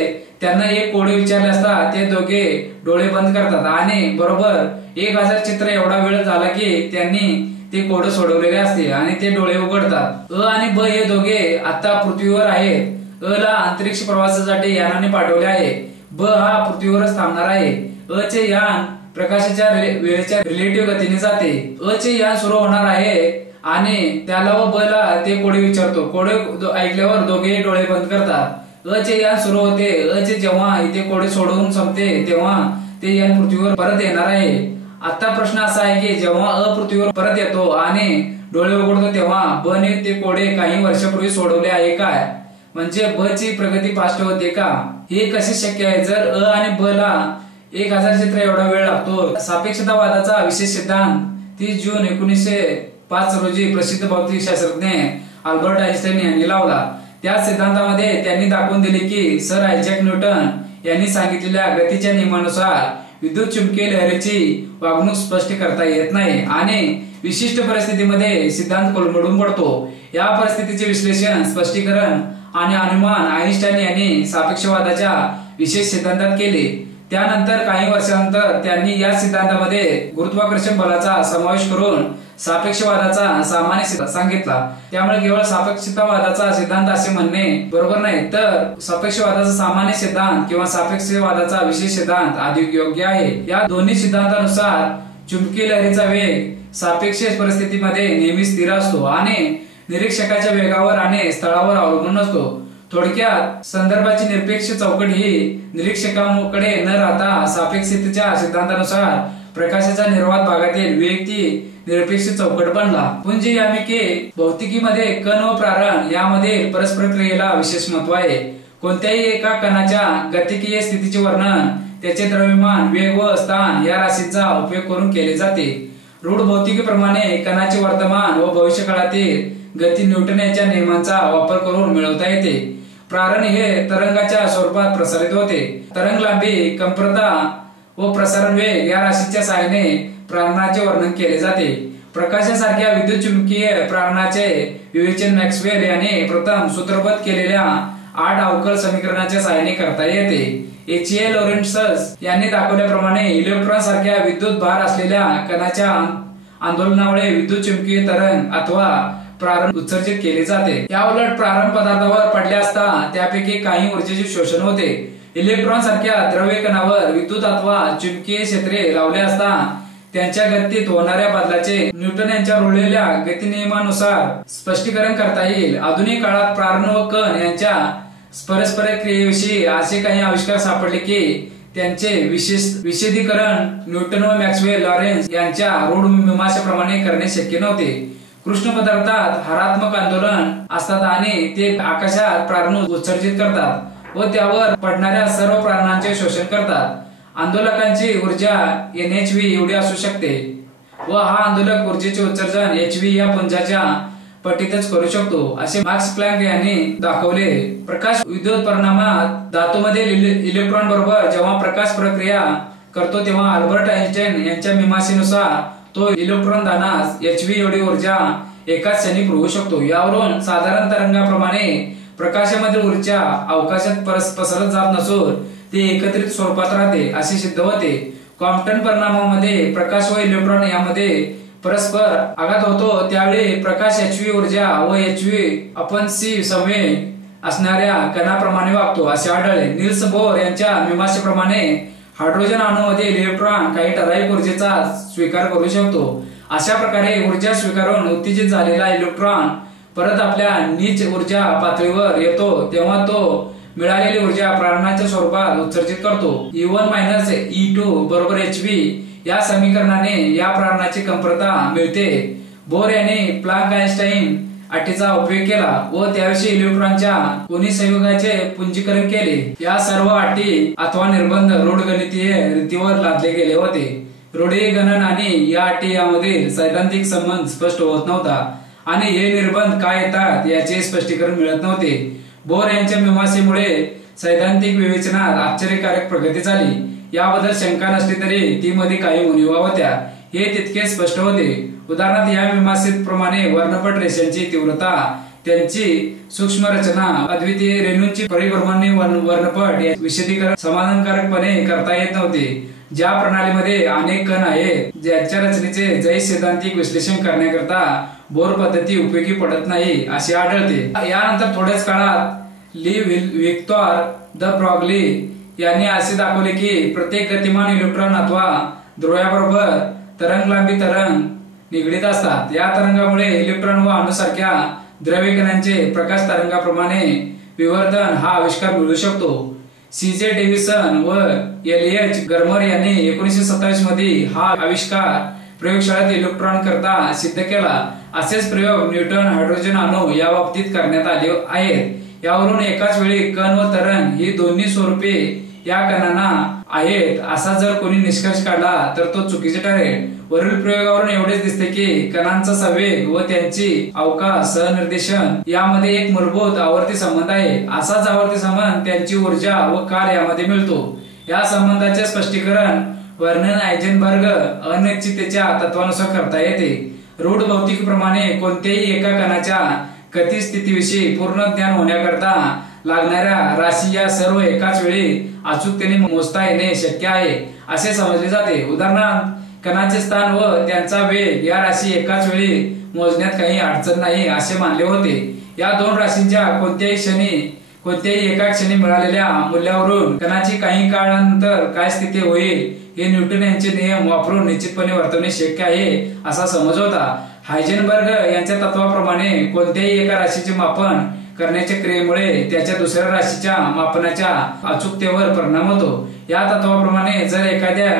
त्यांना एक कोडे विचारले असता ते दोघे डोळे बंद करतात आणि बरोबर 1000 चित्र एवढा वेळ झाला की त्यांनी ते कोडे सोडवलेले असते आणि ते डोळे उघडतात। अ आणि ब हे दोघे आता पृथ्वीवर आहेत। अ ला अंतरिक्ष प्रवासासाठी यानाने पाठवले आहे, ब हा पृथ्वीवरच थांबणार आहे। अ चे यान प्रकाशाच्या वेळेच्या रिलेटिव्ह गतीने जाते। अ चे यान सुरू होणार आहे आणि त्याला व ब ला ते कोडे विचारतो। कोडे ऐकल्यावर दोघे डोळे बंद करतात। अ चे यान सुरू होते। अ चे जेव्हा इथे कोडे सोडवून संपते तेव्हा ते यान पृथ्वीवर परत येणार आहे। आता प्रश्न असा आहे की जेव्हा अ पृथ्वीवर परत येतो आणि डोळे उघडतो तेव्हा ब ने ते कोडे काही वर्षापूर्वी सोडवले आहे काय, म्हणजे ब ची प्रगती फास्ट होते का? हे कसे शक्य आहे जर अ आणि ब ला 1000 चित्र एवढा वेळ लागतो? सापेक्षतावादाचा विशेष सिद्धांत 30 जून 1905 रोजी प्रसिद्ध भौतिक शास्त्रज्ञ अल्बर्ट आइन्स्टाईन यांनी लावला। त्या सिद्धांतामध्ये त्यांनी दाखवून दिले की सर आयझॅक न्यूटन यांनी सांगितलेल्या गतीच्या नियमानुसार विद्युत चुंबकीय लहरीची वागणूक स्पष्ट करता येत नाही आणि विशिष्ट परिस्थितीमध्ये सिद्धांत कोलमडून पडतो। या परिस्थितीचे विश्लेषण, स्पष्टीकरण आणि अनुमान आइन्स्टाईन यांनी सापेक्षवादाच्या विशेष सिद्धांतात केले। त्यानंतर काही वर्षांनंतर त्यांनी या सिद्धांतामध्ये गुरुत्वाकर्षण बलाचा समावेश करून सापेक्षवादाचा सामान्य सिद्धांत सांगितला। त्यामुळे केवळ सापेक्षतावादाचा सिद्धांत असे म्हणणे बरोबर नाही, तर सापेक्षवादाचा सामान्य सिद्धांत किंवा सापेक्षवादाचा विशेष सिद्धांत अधिक योग्य आहे। या दोन्ही सिद्धांतानुसार चुंबकीय लहरीचा वेग सापेक्ष परिस्थितीमध्ये नेहमी स्थिर असतो आणि निरीक्षकाच्या वेगावर आणि स्थळावर अवलंबून असतो। थोडक्यात संदर्भाची निरपेक्ष चौकट ही निरीक्षकांकडे न राहता सापेक्षतेच्या सिद्धांतानुसार प्रकाशाच्या निर्वात भागातील वेग ती निरपेक्ष चौकट बनला। पुंज यामिके भौतिकीमध्ये कण व प्रारण यामध्ये परस्पर क्रियेला विशेष महत्व आहे। कोणत्याही एका कणाच्या गतिकीय स्थितीचे वर्णन त्याचे द्रव्यमान, वेग व स्थान या राशींचा उपयोग करून केले जाते। रूढ भौतिकीप्रमाणे कणाचे वर्तमान व भविष्यकाळातील गती न्यूटन यांच्या नियमांचा वापर करून मिळवता येते। प्रारण हे तरंगाच्या स्वरूपात प्रसारित होते। तरंग लांबी, कंपनता व प्रसारण वेग या राशीच्या सहाय्याने प्रारणाचे वर्णन केले जाते। प्रकाशासारख्या विद्युत चुंबकीय प्रारणाचे विवेचन मॅक्सवेल यांनी प्रथम सूत्रबद्ध केलेल्या 8 अवकल समीकरणाच्या सहाय्याने करता येते। H.A. लॉरेन्ट्झ यांनी दाखवल्याप्रमाणे इलेक्ट्रॉन सारख्या विद्युत भार असलेल्या कणाच्या आंदोलनामुळे विद्युत चुंबकीय तरंग अथवा प्रारण उत्सर्जित केले जाते। याउलट प्रारण पदार्थावर पडले असता त्यापैकी काही ऊर्जेचे शोषण होते। इलेक्ट्रॉन सारख्या द्रव्य कणावर विद्युत अथवा चुंबकीय क्षेत्रे लावले असता त्यांच्या गतीत होणाऱ्या बदलाचे न्यूटन यांच्या रुळलेल्या गती नियमानुसार स्पष्टीकरण करता येईल। आधुनिक काळात प्रारण व कण यांच्या परस्पर क्रियेविषयी असे काही आविष्कार सापडले की त्यांचे विशेषीकरण न्यूटन व मॅक्सवेल लॉरेन्झ यांच्या रूढ मीमांसेप्रमाणे करणे शक्य नव्हते। कृष्ण पदार्थात हारात्मक आंदोलन असतात आणि ते आकाशात प्रारण उत्सर्जित करतात व त्यावर पडणाऱ्या सर्व प्रारणांचे शोषण करतात। आंदोलकांची ऊर्जा NhV एवढी असू शकते व हा आंदोलक ऊर्जेचे उत्सर्जन Hv या पुंजाच्या पटीतच करू शकतो, असे मॅक्स प्लँक यांनी दाखवले। प्रकाश विद्युत परिणामात धातूमध्ये इलेक्ट्रॉन बरोबर जेव्हा प्रकाश प्रक्रिया करतो तेव्हा अल्बर्ट आइन्स्टाईन यांच्या मीमांसेनुसार तो इलेक्ट्रॉन दानास Hv एवढी ऊर्जा एकाच क्षणी पुरवू शकतो। यावरून साधारण तरंगाप्रमाणे प्रकाशामधील ऊर्जा अवकाशात पसरत जात नसून ते एकत्रित स्वरूपात राहते असे सिद्ध होते। क्वांटम परिणामामध्ये प्रकाश व इलेक्ट्रॉन यामध्ये परस्पर आघात होतो त्यावेळी प्रकाश hv ऊर्जा व hv/c समय असणाऱ्या कणाप्रमाणे वागतो असे आढळले. निल्स बोर यांच्या मीमांसेप्रमाणे हायड्रोजन अणूमधील इलेक्ट्रॉन काही ठराविक ऊर्जेचा स्वीकार करू शकतो. अशा प्रकारे ऊर्जा स्वीकारून उत्तेजित झालेला इलेक्ट्रॉन परत आपल्या नीच ऊर्जा पातळीवर येतो तेव्हा तो मिळालेली ऊर्जा प्रारणाच्या स्वरूपात उत्सर्जित करतो. E1 - E2 बरोबर hv या समीकरणाने या प्रारणाची कमतरता मिळते. बोर यांनी प्लँक-आइन्स्टाईन अटीचा उपयोग केला व त्याविषयी इलेक्ट्रॉनच्या कोनी संयुगाचे पुंजीकरण केले. या सर्व अटी अथवा निर्बंध रूढगणितीय रीतीवर लादले गेले होते. रूढी गणन आणि या अटी यामधील सैद्धांतिक संबंध स्पष्ट होत नव्हता आणि हे निर्बंध काय येतात याचे स्पष्टीकरण मिळत नव्हते. बोर यांच्या मीमांसेमुळे सैद्धांतिक विवेचनात आश्चर्यकारक प्रगती झाली. याबद्दल शंका नसली तरी ती मध्ये काही उणिवा होत्या हे तितके स्पष्ट होते. उदाहरणार्थ या मीमांसेप्रमाणे वर्णपट रेषांची तीव्रता, त्यांची सूक्ष्म रचना, अद्वितीय रेणूंची परिभ्रमणी वर्णपट या विशदीकरण समाधानकारकपणे करता येत नव्हते. ज्या प्रणालीमध्ये अनेक कण आहेत ज्यांच्या रचनेचे जैव सैद्धांतिक विश्लेषण करण्याकरता बोर पद्धती उपयोगी पडत नाही असे आढळते. यानंतर थोड्याच काळात ली व्हिक्तॉर द ब्रॉग्ली यांनी असे दाखवले की प्रत्येक गतिमान इलेक्ट्रॉन अथवा ध्रुव्याबरोबर तरंगलांबी तरंग निगडीत असतात. या तरंगामुळे इलेक्ट्रॉन व अणूसारख्या द्रव्य कणांचे प्रकाश तरंगाप्रमाणे विवर्तन हा आविष्कार मिळू शकतो. CJ डेव्हिसन व LH गर्मर यांनी 1927 मध्ये हा आविष्कार प्रयोगशाळेत इलेक्ट्रॉन करता सिद्ध केला. असेच प्रयोग न्यूट्रॉन, हायड्रोजन अणू या बाबतीत करण्यात आले आहेत. यावरून एकाच वेळी कण व तरंग ही दोन्ही स्वरूपे या कणांना आहेत असा जर कोणी निष्कर्ष काढला तर तो चुकीचे ठरेल. वरील प्रयोगावरून एवढेच दिसते की कणांचा संवेग व त्यांची अवकाश सहनिर्देशन यामध्ये एक मूलभूत आवर्ती संबंध आहे. असाच आवर्ती संबंध त्यांची ऊर्जा व काळ यामध्ये मिळतो. या संबंधाचे स्पष्टीकरण वर्णन हायझेनबर्ग अनिश्चिततेच्या तत्वानुसार करता येते. रूढ भौतिकीप्रमाणे कोणत्याही एका कणाच्या गती स्थितीविषयी पूर्ण ज्ञान होण्याकरता लागणाऱ्या राशी या सर्व एकाच वेळी अचूकतेने मोजता येणे शक्य आहे असे समजले जाते. उदाहरणार्थ कणाचे स्थान व त्यांचा वेग या राशी एकाच वेळी मोजण्यात काही अडचण नाही असे मानले होते. या दोन राशींच्या कोणत्याही एका क्षणी मिळालेल्या मूल्यावरून कणाची काही काळानंतर काय स्थिती होईल हे न्यूटन यांचे नियम वापरून निश्चितपणे वर्तवणे शक्य आहे असा समज होता. हायझेनबर्ग यांच्या तत्वाप्रमाणे कोणत्याही एका राशीचे मापन करण्याच्या क्रियेमुळे त्याच्या दुसऱ्या राशीच्या मापनाच्या अचूकतेवर परिणाम होतो. या तत्वाप्रमाणे जर एखाद्या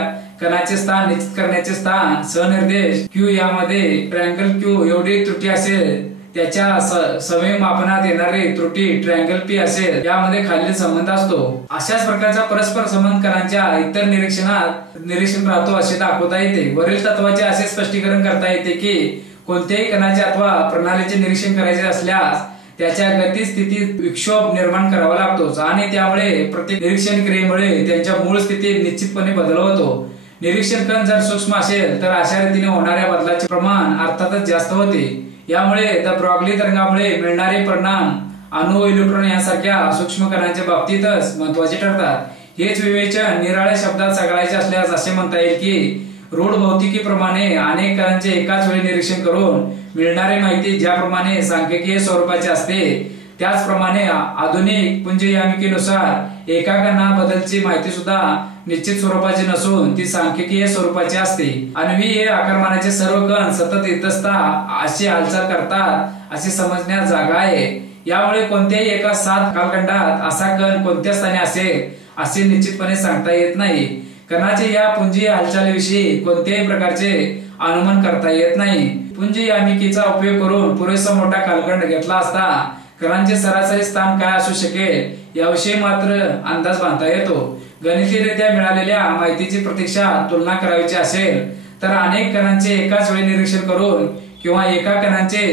कणाचे स्थान निश्चित करण्याचे स्थान सहनिर्देश Q यामध्ये ट्रायंगल Q एवढी त्रुटी असेल त्याच्या समय मापनात येणारी त्रुटी ट्रायंगल P असेल. यामध्ये खालील संबंध असतो. अशाच प्रकारचा परस्पर संबंध कणांच्या इतर निरीक्षण राहतो असे दाखवता येते. वरील तत्वाचे असे स्पष्टीकरण करता येते की कोणत्याही कणाचे अथवा प्रणालीचे निरीक्षण करायचे असल्यास त्याच्या गती स्थितीत विक्षोभ निर्माण करावा लागतोच आणि त्यामुळे प्रत्येक निरीक्षण क्रियेमुळे त्यांच्या मूळ स्थितीत निश्चितपणे बदल होतो. निरीक्षण कण जर सूक्ष्म असेल तर अशा रीतीने होणाऱ्या बदलाचे प्रमाण अर्थातच जास्त होते. यामुळे द ब्रॉग्ली तरंगामुळे मिळणारे परिणाम अणु व इलेक्ट्रॉन यांसारख्या सूक्ष्म कणांच्या बाबतीतच महत्वाचे ठरतात. हेच विवेचन निराळ्या शब्दात सांगायचे असल्यास असे म्हणता येईल की रूढ भौतिकीप्रमाणे अनेक कणांचे एकाच वेळी निरीक्षण करून मिळणारी माहिती ज्याप्रमाणे सांख्यिकीय स्वरूपाची असते त्याचप्रमाणे आधुनिक पुंजयामिकेनुसार एका कणाबद्दलची माहिती सुद्धा निश्चित स्वरूपाची नसून ती सांख्यिकीय स्वरूपाची असते. अन्वी हे आकारमानाचे सर्व कण सतत इतस्ता अशी हालचाल करतात असे समजण्यात जागा आहे. यामुळे कोणत्याही एका 7 कालखंडात असा कण कोणत्या स्थानी असेल असे निश्चितपणे सांगता येत नाही. कणाचे या पुंजीय हालचालीविषयी कोणत्याही प्रकारचे अनुमान करता येत नाही. पुंजयामिकेचा उपयोग करून पुरेसा मोठा कालखंड घेतला असता कणांचे सरासरी स्थान काय असू शकेल याविषयी मात्र अंदाज बांधता येतो. गणितीयरित्या मिळालेल्या माहितीची प्रत्यक्षा तुलना करायची असेल तर अनेक कणांचे एकाच वेळी निरीक्षण करून किंवा एका कणांचे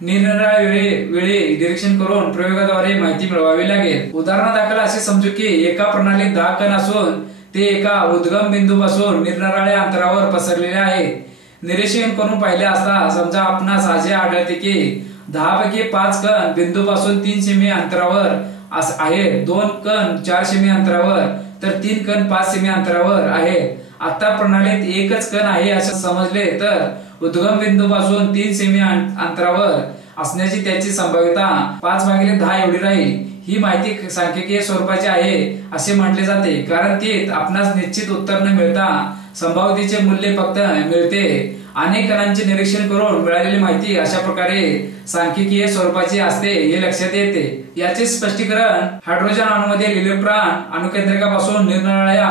निरनिराळ्या वेळी निरीक्षण करून प्रयोगाद्वारे माहिती मिळवावी लागेल. उदाहरणादाखल असे समजू की एका प्रणालीत 10 कण असून ते एका उद्गम बिंदूपासून निरनिराळ्या अंतरावर पसरलेले आहेत. निरीक्षण करून पाहिले असता समजा आपणास असे आढळते की 10 पैकी 5 कण बिंदूपासून 3 सेमी अंतरावर आहेत, 2 कण 4 सेमी अंतरावर तर 3 कण 5 सेमी अंतरावर आहेत. आता प्रणालीत एकच कण आहे असे समजले तर उद्गम बिंदूपासून 3 सेमी अंतरावर असण्याची त्याची संभाव्यता 5/10 एवढी राहील। ही माहिती सांख्यिकीय स्वरूपाची आहे असे म्हटले जाते, कारण ती आपणास निश्चित उत्तर न मिळता संभाव्यतेचे मूल्य फक्त मिळते। अनेक कणांचे निरीक्षण करून मिळालेली माहिती अशा प्रकारे सांख्यिकीय स्वरूपाची असते हे लक्षात येते। याचे स्पष्टीकरण हायड्रोजन अणूमधील इलेक्ट्रॉन अणुकेंद्रकापासून निरनिराळ्या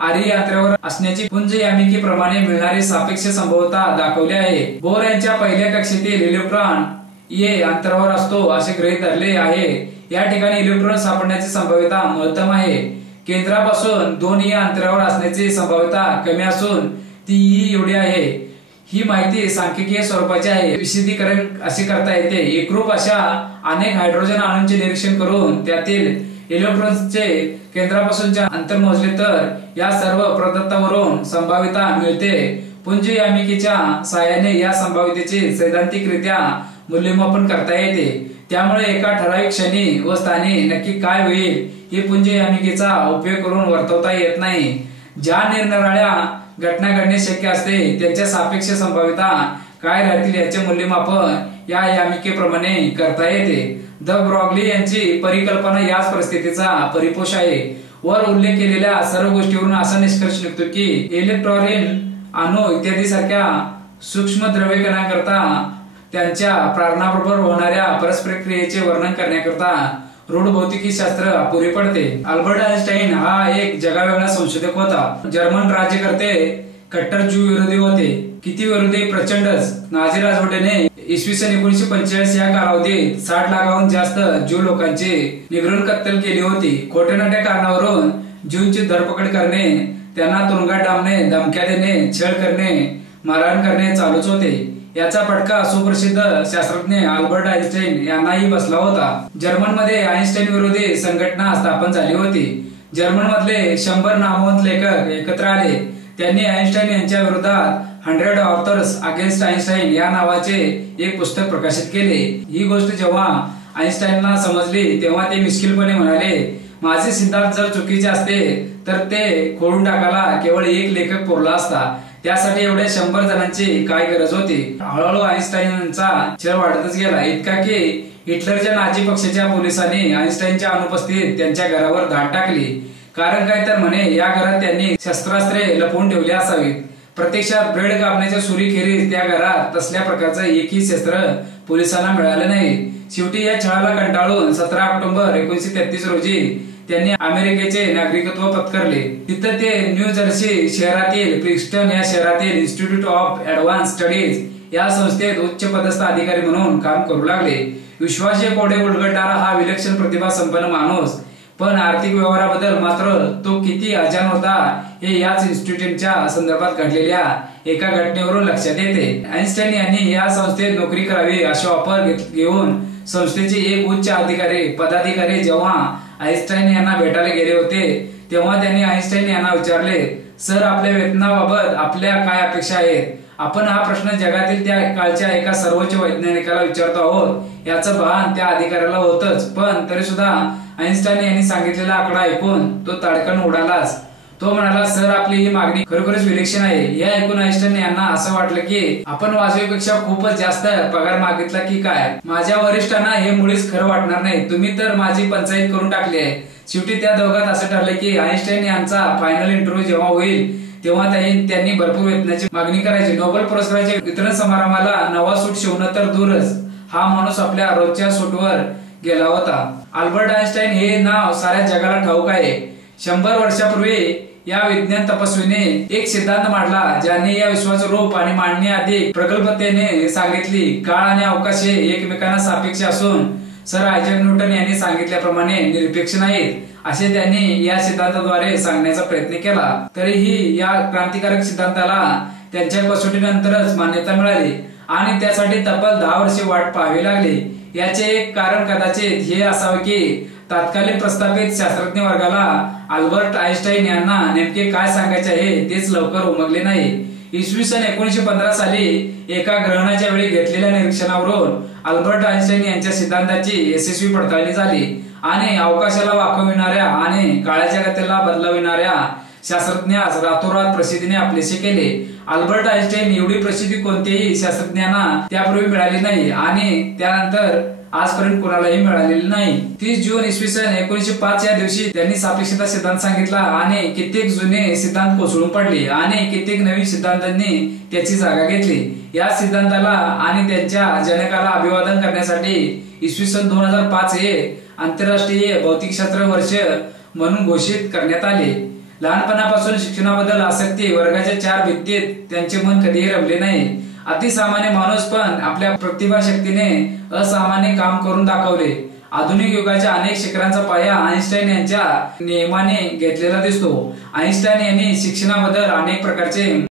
आरी अंतरावर असण्याची पुंज यामिकी प्रमाणे मिळणारी सापेक्ष संभाव्यता दाखवली आहे। बोर यांच्या पहिल्या कक्षेतील इलेक्ट्रॉन ए अंतरावर असतो असे गृहीत धरले आहे। या ठिकाणी इलेक्ट्रॉन सापडण्याची संभाव्यता महत्तम आहे। केंद्रापासून 2 अंतरावर असण्याची संभाव्यता कमी असून ती एवढी आहे। ही माहिती सांख्यिकीय स्वरूपाची आहे। विशदीकरण असे करता येते, एकरूप अशा अनेक हायड्रोजन अणूंचे निरीक्षण करून त्यातील इलेक्ट्रॉन्सचे केंद्रापासूनचे अंतर मोजले तर या सर्व प्रदत्तावरून संभाव्यता मिळते। पुंज यामिकीच्या साहाय्याने या संभाव्यतेचे सैद्धांतिकरित्या मूल्यमापन करता येते। त्यामुळे एका ठराविक क्षणी व स्थानी नक्की काय होईल हे पुंज यामिकेचा उपयोग करून वर्तवता येत नाही। ज्या निरनिराळ्या घटना घडणे शक्य असते त्यांच्या सापेक्ष संभाव्यता काय राहतील याचे मूल्यमापन या यामिकेप्रमाणे करता येते। द ब्रॉग्ली यांची परिकल्पना याच परिस्थितीचा परिपोष आहे। वर उल्लेख केलेल्या सर्व गोष्टीवरून असा निष्कर्ष निघतो की इलेक्ट्रॉन अणू इत्यादी सारख्या सूक्ष्म द्रव्यकणांकरता त्यांच्या प्रारणाबरोबर होणाऱ्या परस्पर क्रियेचे वर्णन करण्याकरता रूढ भौतिकी शास्त्र अपुरे पडते। अल्बर्ट आइन्स्टाईन हा एक जगावेगळा संशोधक होता। जर्मन राज्यकर्ते कट्टर ज्यू विरोधी होते। किती विरोधी प्रचंडच। नाझी राजवटीने इसवी सन 1945 या कालावधीत 60 लाखाहून जास्त ज्यू लोकांची निग्रहण कत्तल केली होती। खोट्या-नाट्या कारणावरून ज्यूंची धरपकड करणे, त्यांना तुरुंगात डांबणे, धमक्या देणे, छळ करणे, मारहाण करणे चालूच होते। याचा फटका सुप्रसिद्ध शास्त्रज्ञ अल्बर्ट आइन्स्टाईन यांनाही बसला होता। जर्मनमध्ये आइन्स्टाईन विरोधी संघटना स्थापन झाली होती। जर्मन मधले 100 नामवंत लेखक एकत्र आले। त्यांनी आइन्स्टाईन यांच्या विरोधात 100 ऑथर्स अगेन्स्ट आइन्स्टाईन या नावाचे एक पुस्तक प्रकाशित केले। ही गोष्ट जेव्हा आइन्स्टाईनला समजली तेव्हा ते मिश्किलपणे म्हणाले, माझे सिद्धांत जर चुकीचे असते तर ते खोडून टाकायला केवळ एक लेखक पुरला असता। त्यासाठी एवढ्या 100 जणांची काय गरज होती। हळूहळू आइन्स्टाईनचा छळ वाढतच गेला, इतका की हिटलरच्या नाझी पक्षाच्या पोलिसांनी आइन्स्टाईनच्या अनुपस्थितीत त्यांच्या घरावर धाड टाकली। कारण काय तर म्हणे या घरात त्यांनी शस्त्रास्त्रे लपवून ठेवली असावीत। प्रत्यक्षात ब्रेड कापण्याच्या सुरीखेरीज त्या घरात तसल्या प्रकारचं एकही शस्त्र पोलिसांना मिळालं नाही। शेवटी या छळाला कंटाळून 17 ऑक्टोबर 1933 रोजी त्यांनी अमेरिकेचे नागरिकत्व पत्करले। तिथं ते न्यू जर्सी शहरातील प्रिन्स्टन या शहरातील इन्स्टिट्यूट ऑफ ऍडव्हान्स स्टडीज या संस्थेत उच्च पदस्थ अधिकारी म्हणून काम करू लागले। विश्वाचे कोडे उलगडणारा हा विलक्षण प्रतिभा संपन्न माणूस, पण आर्थिक व्यवहाराबद्दल मात्र तो किती अजाण होता हे याच इन्स्टिट्यूटच्या संदर्भात घडलेल्या एका घटनेवरून लक्षात येते। आइन्स्टाईन यांनी या संस्थेत नोकरी करावी अशी ऑफर घेऊन संस्थेचे एक उच्च पदाधिकारी जेव्हा आइन्स्टाईन यांना भेटायला गेले होते तेव्हा त्यांनी आइन्स्टाईन यांना विचारले, सर आपल्या वेतनाबाबत आपल्या काय अपेक्षा आहेत? आपण हा प्रश्न जगातील त्या काळच्या एका सर्वोच्च वैज्ञानिकाला विचारतो आहोत याचं भान त्या अधिकाऱ्याला होतच, पण तरी सुद्धा आइन्स्टाईन यांनी सांगितलेला आकडा ऐकून तो ताडकन उडालाच। तो म्हणाला, सर आपली ही मागणी खरोखरच विलक्षण आहे। हे ऐकून आइन्स्टाईन यांना असं वाटलं की आपण वाजवीपेक्षा खूपच जास्त पगार मागितला की काय। माझ्या वरिष्ठांना हे मुळीच खरं वाटणार नाही, तुम्ही तर माझी पंचायत करून टाकली आहे। शेवटी त्या दोघात असं ठरलं की आइन्स्टाईन यांचा फायनल इंटरव्ह्यू जेव्हा होईल तेव्हा त्यांनी भरपूर वेतनाची मागणी करायची। नोबेल पुरस्काराच्या वितरण समारंभाला नवा सूट शिवणं तर दूरच, हा माणूस आपल्या रोजच्या सूटवर गेला होता। अल्बर्ट आइन्स्टाईन हे नाव साऱ्या जगाला ठाऊक आहे। 100 वर्षापूर्वी या विज्ञान तपस्वीने एक सिद्धांत मांडला ज्याने या विश्वाचं रूप आणि मांडणी अधिक प्रगल्भतेने सांगितली। काळ आणि अवकाश हे एकमेकांना सापेक्ष असून सर आयझॅक न्यूटन यांनी सांगितल्याप्रमाणे निरपेक्ष नाहीत असे त्यांनी या सिद्धांताद्वारे सांगण्याचा प्रयत्न केला। तरीही या क्रांतिकारक सिद्धांताला त्यांच्या कसोटीनंतरच मान्यता मिळाली आणि त्यासाठी तब्बल 10 वर्षे वाट पाहावी लागली। याचे एक कारण कदाचित हे असावे की तत्कालीन प्रस्थापित शास्त्रज्ञ वर्गाला अल्बर्ट आइन्स्टाईन यांना नेमके काय सांगायचे आहे तेच लवकर उमगले नाही। इसवी सन 1915 साली एका ग्रहणाच्या वेळी घेतलेल्या निरीक्षणावरून अल्बर्ट आइन्स्टाईन यांच्या सिद्धांताची यशस्वी पडताळणी झाली आणि अवकाशाला वाकविणाऱ्या आणि काळाच्या गतीला बदलविणाऱ्या शास्त्रज्ञास रातोरात प्रसिद्धीने आपलेसे केले अल्बर्ट आइन्स्टाईन एवढी प्रसिद्धी कोणत्याही शास्त्रज्ञांना त्यापूर्वी मिळाली नाही आणि त्यानंतर आजपर्यंत कोणालाही मिळालेली नाही। 30 जून इसवी सन 1905 या दिवशी त्यांनी सापेक्षता सिद्धांत सांगितला आणि कित्येक जुने सिद्धांत कोसळून पडले आणि कित्येक नवीन सिद्धांतांनी त्याची जागा घेतली। या सिद्धांताला आणि त्यांच्या जनकाला अभिवादन करण्यासाठी इसवी सन 2005 हे आंतरराष्ट्रीय भौतिकशास्त्र वर्ष म्हणून घोषित करण्यात आले। लहानपणापासून शिक्षणाबद्दल आसक्ती, वर्गाच्या 4 भिंतीत त्यांचे मन कधीही रमले नाही। अतिसामान्य माणूस पण आपल्या प्रतिभाशक्तीने असामान्य काम करून दाखवले। आधुनिक युगाच्या अनेक शिखरांचा पाया आइन्स्टाईन यांच्या नियमाने घेतलेला दिसतो। आइन्स्टाईन यांनी शिक्षणाबद्दल अनेक प्रकारचे